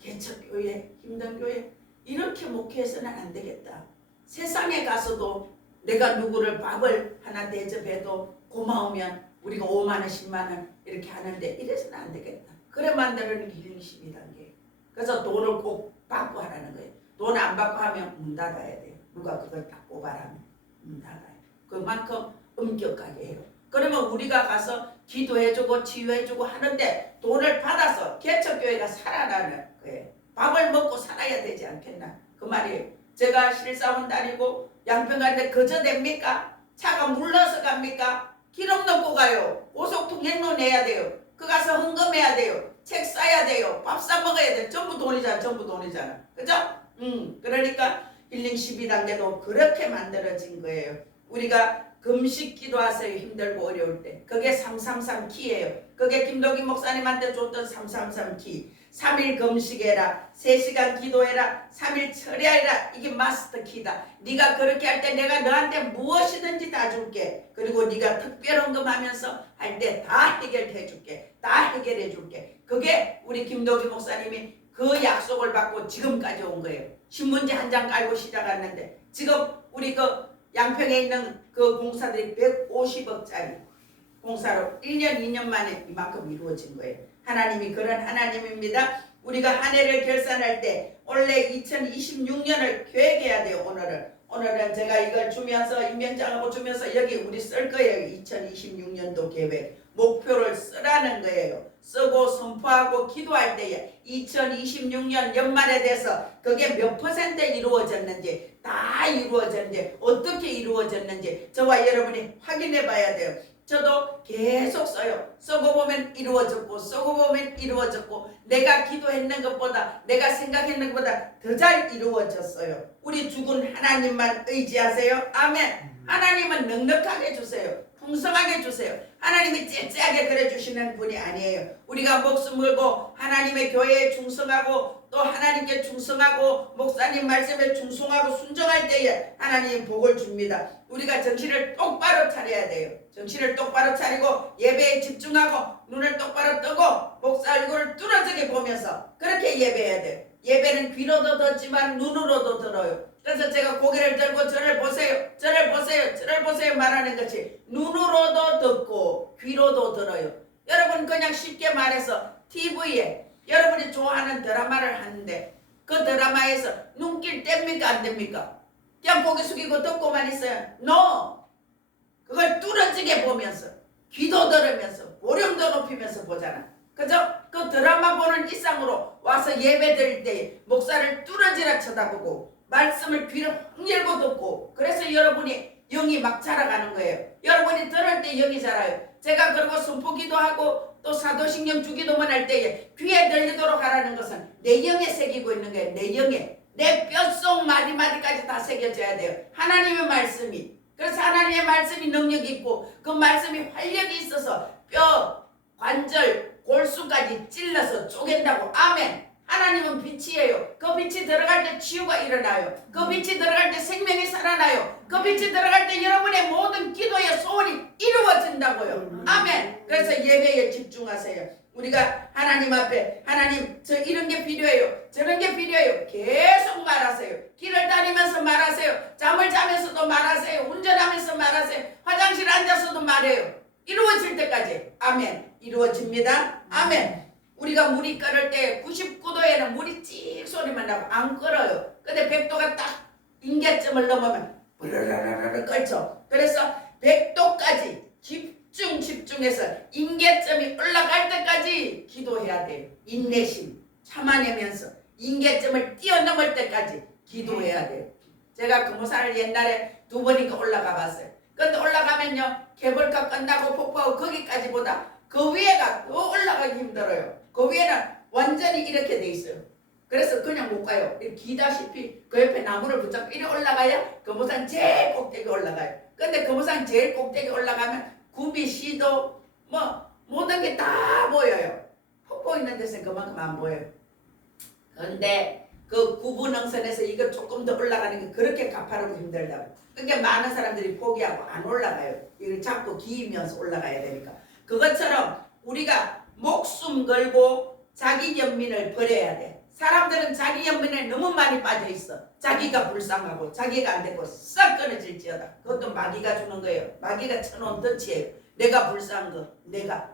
개척교회, 힘든 교회 이렇게 목회해서는 안 되겠다. 세상에 가서도 내가 누구를 밥을 하나 대접해도 고마우면 우리가 5만 원, 10만 원 이렇게 하는데 이래서는 안 되겠다. 그래 만드는 게 힐링 12단계. 그래서 돈을 꼭 받고 하라는 거예요. 돈 안 받고 하면 문 닫아야 돼요. 누가 그걸 다 꼬바라면 문 닫아요. 그만큼 엄격하게 해요. 그러면 우리가 가서 기도해주고 치유해주고 하는데 돈을 받아서 개척교회가 살아나는 거예요. 밥을 먹고 살아야 되지 않겠나 그 말이에요. 제가 실사원 다니고 양평 가는데 거저 됩니까? 차가 물러서 갑니까? 기름 넣고 가요. 고속통 행로 내야 돼요. 그 가서 헌금해야 돼요. 책 사야 돼요. 밥 사 먹어야 돼요. 전부 돈이잖아. 그죠? 그러니까 힐링 12단계도 그렇게 만들어진 거예요. 우리가 금식 기도하세요. 힘들고 어려울 때. 그게 333키예요. 그게 김덕기 목사님한테 줬던 333키. 3일 금식해라. 3시간 기도해라. 3일 철야해라. 이게 마스터 키다. 네가 그렇게 할 때 내가 너한테 무엇이든지 다 줄게. 그리고 네가 특별 헌금하면서 할 때 다 해결해 줄게. 다 해결해 줄게. 그게 우리 김덕기 목사님이 그 약속을 받고 지금까지 온 거예요. 신문지 한 장 깔고 시작했는데 지금 우리 그 양평에 있는 그 공사들이 150억짜리 공사로 1년 2년 만에 이만큼 이루어진 거예요. 하나님이 그런 하나님입니다. 우리가 한 해를 결산할 때 원래 2026년을 계획해야 돼요. 오늘은 제가 이걸 주면서 임명장하고 주면서 여기 우리 쓸 거예요. 2026년도 계획 목표를 쓰라는 거예요. 쓰고 선포하고 기도할 때에 2026년 연말에 돼서 그게 몇 퍼센트 이루어졌는지 다 이루어졌는지 어떻게 이루어졌는지 저와 여러분이 확인해 봐야 돼요. 저도 계속 써요. 쓰고 보면 이루어졌고 쓰고 보면 이루어졌고 내가 기도했는 것보다 내가 생각했는 것보다 더 잘 이루어졌어요. 우리 죽은 하나님만 의지하세요. 아멘. 하나님은 넉넉하게 주세요. 풍성하게 주세요. 하나님이 째째하게 그려주시는 분이 아니에요. 우리가 목숨 걸고 하나님의 교회에 충성하고 또 하나님께 충성하고 목사님 말씀에 충성하고 순종할 때에 하나님이 복을 줍니다. 우리가 정신을 똑바로 차려야 돼요. 정신을 똑바로 차리고 예배에 집중하고 눈을 똑바로 뜨고 목사 얼굴을 뚫어지게 보면서 그렇게 예배해야 돼요. 예배는 귀로도 듣지만 눈으로도 들어요. 그래서 제가 고개를 들고 저를 보세요 말하는 것이 눈으로도 듣고 귀로도 들어요. 여러분 그냥 쉽게 말해서 TV에 여러분이 좋아하는 드라마를 하는데 그 드라마에서 눈길 뗍니까 안 뗍니까? 그냥 고개 숙이고 듣고만 있어요? No! 그걸 뚫어지게 보면서 귀도 들으면서 볼륨도 높이면서 보잖아. 그죠? 그 드라마 보는 이상으로 와서 예배 드릴 때 목사 목사를 뚫어지라 쳐다보고 말씀을 귀를 확 열고 듣고 그래서 여러분이 영이 막 자라가는 거예요. 여러분이 들을 때 영이 자라요. 제가 그리고 선포기도 하고 또 사도신경 주기도만 할 때에 귀에 들리도록 하라는 것은 내 영에 새기고 있는 거예요. 내 영에. 내 뼛속 마디마디까지 다 새겨져야 돼요. 하나님의 말씀이. 그래서 하나님의 말씀이 능력이 있고 그 말씀이 활력이 있어서 뼈, 관절, 골수까지 찔러서 쪼갠다고. 아멘. 하나님은 빛이에요. 그 빛이 들어갈 때 치유가 일어나요. 그 빛이 들어갈 때 생명이 살아나요. 그 빛이 들어갈 때 여러분의 모든 기도의 소원이 이루어진다고요. 아멘. 그래서 예배에 집중하세요. 우리가 하나님 앞에 하나님 저 이런 게 필요해요. 저런 게 필요해요. 계속 말하세요. 길을 다니면서 말하세요. 잠을 자면서도 말하세요. 운전하면서 말하세요. 화장실 앉아서도 말해요. 이루어질 때까지. 아멘. 이루어집니다. 아멘. 우리가 물이 끓을 때 99도에는 물이 찍 소리만 나고 안 끓어요. 근데 100도가 딱 임계점을 넘으면 부르르르르 끓죠. 그래서 100도까지 집중해서 임계점이 올라갈 때까지 기도해야 돼요. 인내심 참아내면서 임계점을 뛰어넘을 때까지 기도해야 돼요. 제가 금호산을 옛날에 2번인가 올라가 봤어요. 근데 올라가면요 케이블카 끝나고 폭포하고 거기까지보다 그 위에가 더 올라가기 힘들어요. 그 위에는 완전히 이렇게 돼 있어요. 그래서 그냥 못 가요. 기다시피 그 옆에 나무를 붙잡고 이리 올라가야 금호산 제일 꼭대기 올라가요. 근데 금호산 제일 꼭대기 올라가면 구비, 시도 뭐 모든 게 다 보여요. 폭포 있는 데서는 그만큼 안 보여요. 근데 그 구분능선에서 이거 조금 더 올라가는 게 그렇게 가파르고 힘들다고. 그러니까 많은 사람들이 포기하고 안 올라가요. 이걸 자꾸 기이면서 올라가야 되니까. 그것처럼 우리가 목숨 걸고 자기 연민을 버려야 돼. 사람들은 자기 연민에 너무 많이 빠져 있어. 자기가 불쌍하고 자기가 안 되고 싹 끊어질지어다. 그것도 마귀가 주는 거예요. 마귀가 쳐놓은 덫이에요. 내가 불쌍한 거 내가.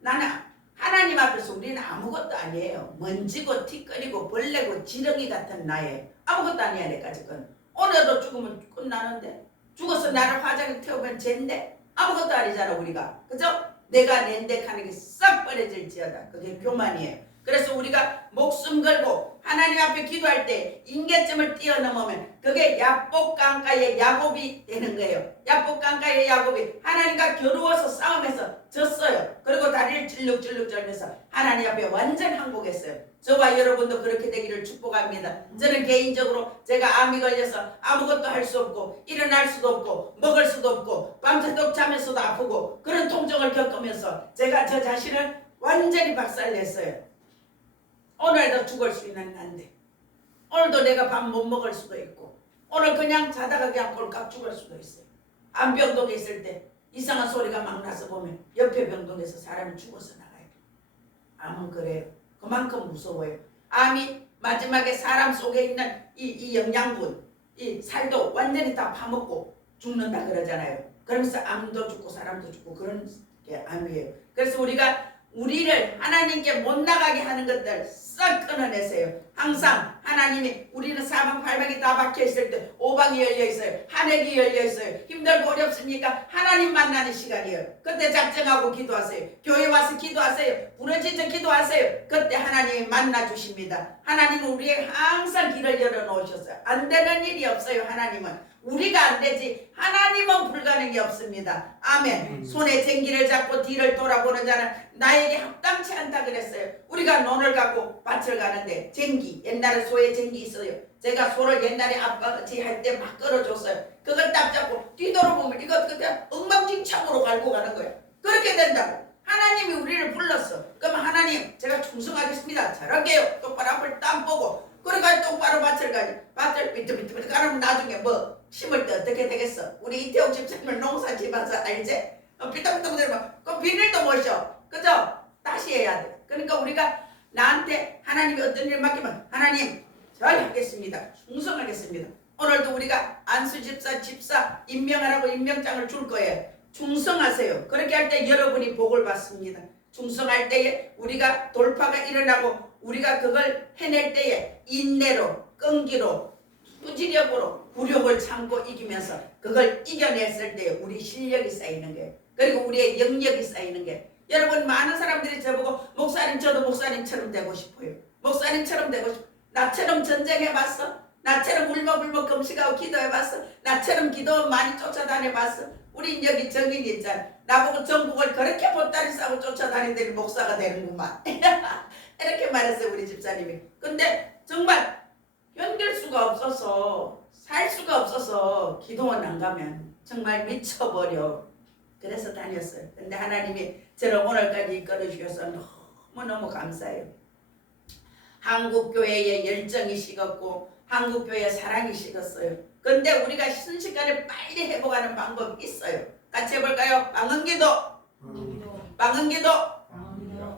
나는 하나님 앞에서 우리는 아무것도 아니에요. 먼지고 티끌이고 벌레고 지렁이 같은 나예요. 아무것도 아니야 내까지 건. 오늘도 죽으면 끝나는데 죽어서 나를 화장에 태우면 쟤인데 아무것도 아니잖아 우리가. 그죠? 내가 낸데 하는 게 싹 버려질지어다. 그게 교만이에요. 그래서 우리가 목숨 걸고 하나님 앞에 기도할 때 임계점을 뛰어넘으면 그게 야복강가의 야곱이 되는 거예요. 야복강가의 야곱이 하나님과 겨루어서 싸움에서 졌어요. 그리고 다리를 찔룩찔룩 절면서 하나님 앞에 완전 항복했어요. 저와 여러분도 그렇게 되기를 축복합니다. 저는 개인적으로 제가 암이 걸려서 아무것도 할 수 없고 일어날 수도 없고 먹을 수도 없고 밤새도록 자면서도 아프고 그런 통증을 겪으면서 제가 저 자신을 완전히 박살냈어요. 오늘도 죽을 수 있는 난데 오늘도 내가 밥 못 먹을 수도 있고 오늘 그냥 자다가 그냥 꼴깍 죽을 수도 있어요. 암병동에 있을 때 이상한 소리가 막 나서 보면 옆에 병동에서 사람이 죽어서 나가요. 암은 그래요. 그만큼 무서워요. 암이 마지막에 사람 속에 있는 이 영양분 이 살도 완전히 다 파먹고 죽는다 그러잖아요. 그러면서 암도 죽고 사람도 죽고 그런 게 암이에요. 그래서 우리를 하나님께 못 나가게 하는 것들 싹 끊어내세요. 항상 하나님이 우리는 사방팔방이 다 박혀있을 때 오방이 열려있어요. 하늘이 열려있어요. 힘들고 어렵습니까? 하나님 만나는 시간이에요. 그때 작정하고 기도하세요. 교회 와서 기도하세요. 부르짖어 기도하세요. 그때 하나님이 만나주십니다. 하나님은 우리에게 항상 길을 열어놓으셨어요. 안 되는 일이 없어요. 하나님은. 우리가 안 되지 하나님은 불가능이 없습니다. 아멘. 손에 쟁기를 잡고 뒤를 돌아보는 자는 나에게 합당치 않다 그랬어요. 우리가 논을 가고 밭을 가는데 쟁기 옛날에 소에 쟁기 있어요. 제가 소를 옛날에 아빠같이 할 때 막 끌어줬어요. 그걸 딱 잡고 뒤돌아보면 이거 그냥 엉망진창으로 갈고 가는 거예요. 그렇게 된다고. 하나님이 우리를 불렀어. 그러면 하나님 제가 충성하겠습니다. 잘할게요. 똑바로 앞을 딱 보고 그러니까 똑바로 밭을 가지. 밭을 비틀비틀 가면 나중에 뭐 심을 때 어떻게 되겠어? 우리 이태옥 집사님을 농사 지어서 알지? 삐딱삐딱 되면 그 비닐도 못 쉬어. 그죠? 다시 해야 돼. 그러니까 우리가 나한테 하나님이 어떤 일 맡기면 하나님 잘 하겠습니다. 충성하겠습니다. 오늘도 우리가 안수 집사 임명하라고 임명장을 줄 거예요. 충성하세요. 그렇게 할 때 여러분이 복을 받습니다. 충성할 때에 우리가 돌파가 일어나고 우리가 그걸 해낼 때에 인내로 끈기로 부지력으로 굴욕을 참고 이기면서 그걸 이겨냈을 때 우리 실력이 쌓이는 거예요. 그리고 우리의 영역이 쌓이는 게 여러분 많은 사람들이 저보고 목사님 저도 목사님처럼 되고 싶어요. 목사님처럼 되고 싶어요. 나처럼 전쟁해봤어? 나처럼 울먹울먹 금식하고 기도해봤어? 나처럼 기도 많이 쫓아다녀봤어? 우린 여기 정인 있잖아. 나보고 전국을 그렇게 보따리 싸고 쫓아다니더니 목사가 되는구만. 이렇게 말했어요 우리 집사님이. 근데 정말 견딜 수가 없어서 살 수가 없어서 기도원 안 가면 정말 미쳐버려. 그래서 다녔어요. 근데 하나님이 저를 오늘까지 이끌어 주셔서 너무너무 감사해요. 한국교회에 열정이 식었고 한국교회에 사랑이 식었어요. 근데 우리가 순식간에 빨리 회복하는 방법이 있어요. 같이 해볼까요? 방언기도. 방언기도.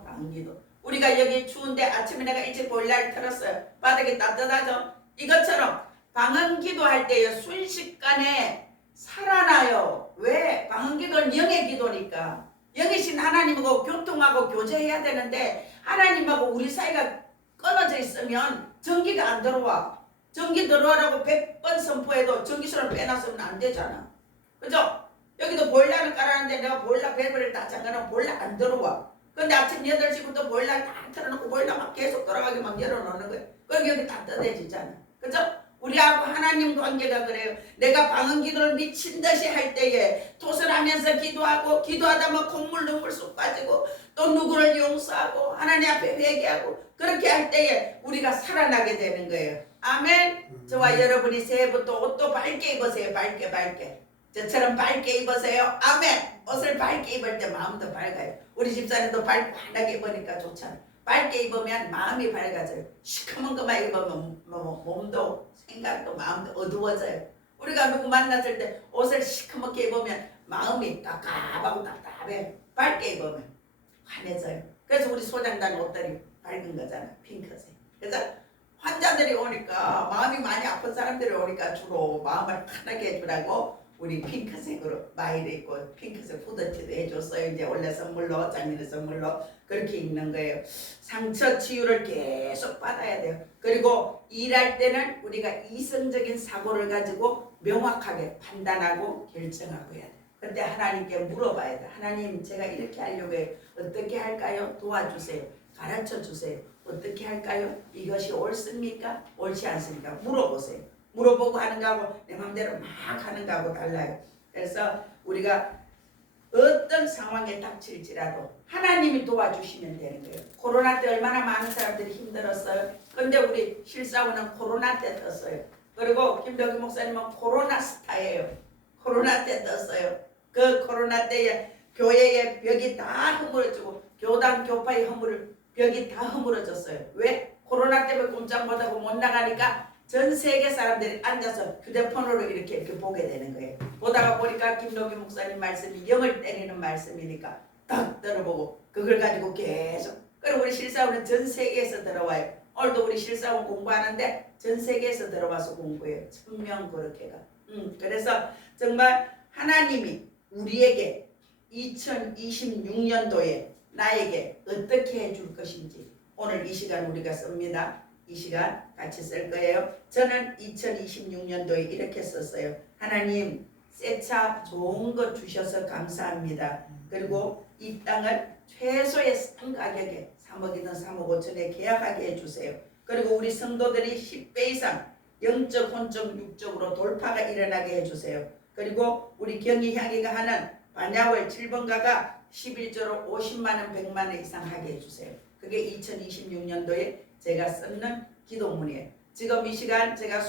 방언기도. 우리가 여기 추운데 아침에 내가 일찍 보일러를 틀었어요. 바닥이 따뜻하죠? 이것처럼 방언기도 할 때에 순식간에 살아나요. 왜? 방언기도는 영의 기도니까. 영이신 하나님하고 교통하고 교제해야 되는데 하나님하고 우리 사이가 끊어져 있으면 전기가 안 들어와. 전기 들어오라고 100번 선포해도 전기선을 빼놨으면 안 되잖아. 그죠? 여기도 보일러를 깔았는데 내가 보일러 밸브를 다 잠가놓으면 보일러 안 들어와. 근데 아침 8시부터 보일러 다 틀어놓고 보일러 막 계속 돌아가게 막 열어놓는 거예요. 그럼 여기 다 따뜻해지잖아. 그죠? 우리하고 하나님 관계가 그래요. 내가 방언기도를 미친 듯이 할 때에 토설하면서 기도하고 기도하다 보면 콧물 눈물 쏙 빠지고 또 누구를 용서하고 하나님 앞에 회개하고 그렇게 할 때에 우리가 살아나게 되는 거예요. 아멘. 저와 여러분이 새해부터 옷도 밝게 입으세요. 밝게. 저처럼 밝게 입으세요. 아멘. 옷을 밝게 입을 때 마음도 밝아요. 우리 집사님도 밝고 환하게 입으니까 좋잖아요. 밝게 입으면 마음이 밝아져요. 시커먼 것만 입으면 몸도 생각도 마음도 어두워져요. 우리가 누구 만났을 때 옷을 시커멓게 입으면 마음이 깝깝하고 답답해. 밝게 입으면 환해져요. 그래서 우리 소장단 옷들이 밝은 거잖아요. 핑크색. 그래서 환자들이 오니까 마음이 많이 아픈 사람들이 오니까 주로 마음을 환하게 해주라고 우리 핑크색으로 마이를 입고 핑크색 후드티도 해줬어요. 이제 원래 선물로 작년에 선물로 그렇게 입는 거예요. 상처 치유를 계속 받아야 돼요. 그리고 일할 때는 우리가 이성적인 사고를 가지고 명확하게 판단하고 결정하고 해야 돼요. 그때 하나님께 물어봐야 돼요. 하나님 제가 이렇게 하려고 해요. 어떻게 할까요? 도와주세요. 가르쳐 주세요. 어떻게 할까요? 이것이 옳습니까? 옳지 않습니까? 물어보세요. 물어보고 하는 거하고 내 마음대로 막 하는 거하고 달라요. 그래서 우리가 어떤 상황에 닥칠지라도 하나님이 도와주시면 되는 거예요. 코로나 때 얼마나 많은 사람들이 힘들었어요. 근데 우리 실사원은 코로나 때 떴어요. 그리고 김덕희 목사님은 코로나 스타예요. 코로나 때 떴어요. 그 코로나 때에 교회의 벽이 다 허물어지고 교단 교파의 벽이 다 허물어졌어요. 왜? 코로나 때문에 꼼짝 못하고 못 나가니까 전 세계 사람들이 앉아서 휴대폰으로 이렇게 보게 되는 거예요. 보다가 보니까 김덕희 목사님 말씀이 영을 때리는 말씀이니까 딱 들어보고 그걸 가지고 계속. 그리고 우리 실사원은 전 세계에서 들어와요. 오늘도 우리 실사원 공부하는데 전 세계에서 들어와서 공부해요. 1000명 그렇게가. 그래서 정말 하나님이 우리에게 2026년도에 나에게 어떻게 해줄 것인지 오늘 이 시간 우리가 씁니다. 이 시간 같이 쓸 거예요. 저는 2026년도에 이렇게 썼어요. 하나님 새 차 좋은 것 주셔서 감사합니다. 그리고 이 땅을 최소의 싼 가격에 3억이든 3억 5천에 계약하게 해주세요. 그리고 우리 성도들이 10배 이상 영적, 혼적, 육적으로 돌파가 일어나게 해주세요. 그리고 우리 경희향이가 하는 반야월 7번가가 11조로 50만원 100만원 이상 하게 해주세요. 그게 2026년도에 제가 쓰는 기도문이에요. 지금 이 시간 제가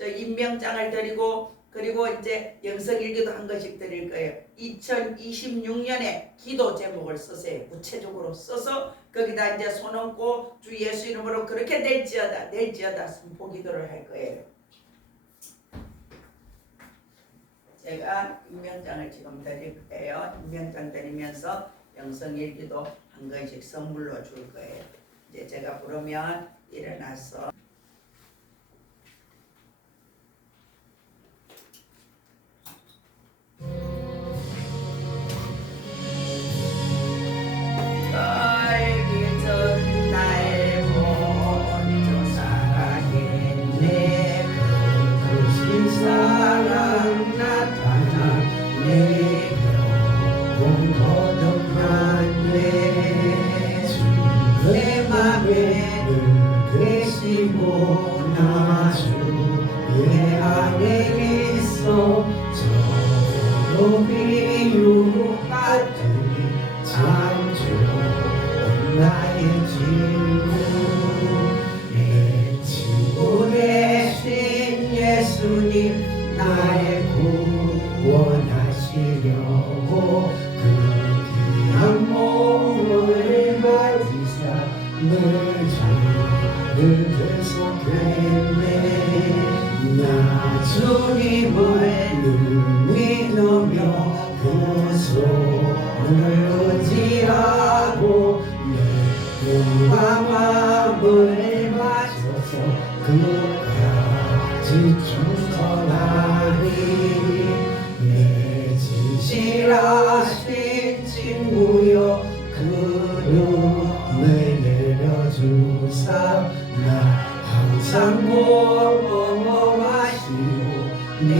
임명장을 드리고 그리고 이제 영성일기도 한 것씩 드릴 거예요. 2026년에 기도 제목을 쓰세요. 구체적으로 써서 거기다 이제 손 얹고 주 예수 이름으로 그렇게 될지어다 선포 기도를 할 거예요. 제가 임명장을 지금 드릴 거예요. 임명장 드리면서 영성일기도 한 권씩 선물로 줄 거예요. 이제 제가 부르면 일어나서 알기 전 날 먼저 사랑했네. 그 사랑 나타났네. 내 맘에 계신 나 주의 안에 있어 저로 비유 같으니 참 좋은 나의 친구 내 친구 대신 예수님 나의 구원하시려고 그 귀한 몸을 받으사 늘 저를 계속했네 나 주님을 늘 믿으며 그 손을 의지하고 내 몸과 마음을 맞춰서 그까지 충성하리 내 진실하신 친구여 그름을 내려주사 나 항상 보호하시고 내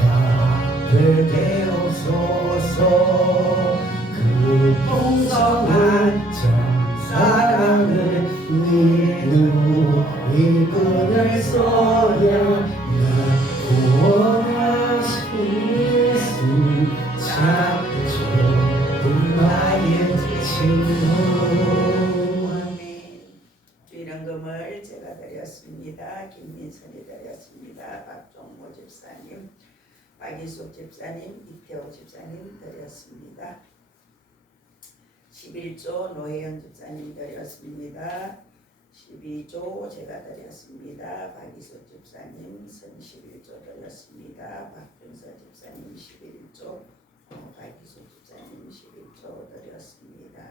앞을 배우소서 그 풍성한 정사랑을 믿는 이끈을 써야 나 구원하신 예수 참 좋은 나의 친구 아멘. 주일헌금을 제가 드렸습니다. 김민선이 드렸습니다. 박종모 집사님, 박인숙 집사님, 이태호 집사님 드렸습니다. 11조 노혜영 집사님 드렸습니다. 12조 제가 드렸습니다. 박이숙 집사님 선 11조 드렸습니다. 박준서 집사님 11조, 박이숙 집사님 11조 드렸습니다.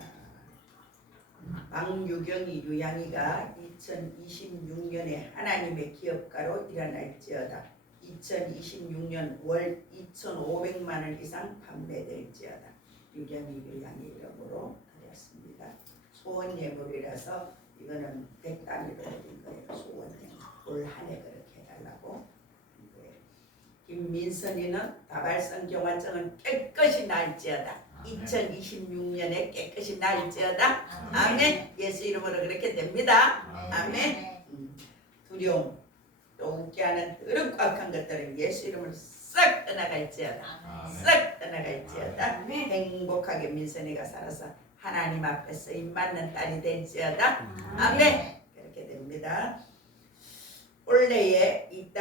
박유경이 유양이가 2026년에 하나님의 기업가로 일어날지어다. 2026년 월 2,500만 원 이상 판매될지어다. 유경이 유양이 이름으로 드렸습니다. 소원 예물이라서 이거는 100단위로 드린 거예요. 소원 예물. 올 한 해 그렇게 해달라고 한 거예요. 김민선이는 다발성 경화증은 깨끗이 날지어다. 2026년에 깨끗이 날지어다. 아멘. 예수 이름으로 그렇게 됩니다. 아멘. 두려움 또 웃게 하는 더럽고 악한 것들은 예수 이름으로 싹 떠나갈지어다. 싹 떠나갈지어다. 행복하게 민선이가 살아서 하나님 앞에 쓰임 맞는 딸이 될지어다. 아멘. 그렇게 됩니다. 올해에 이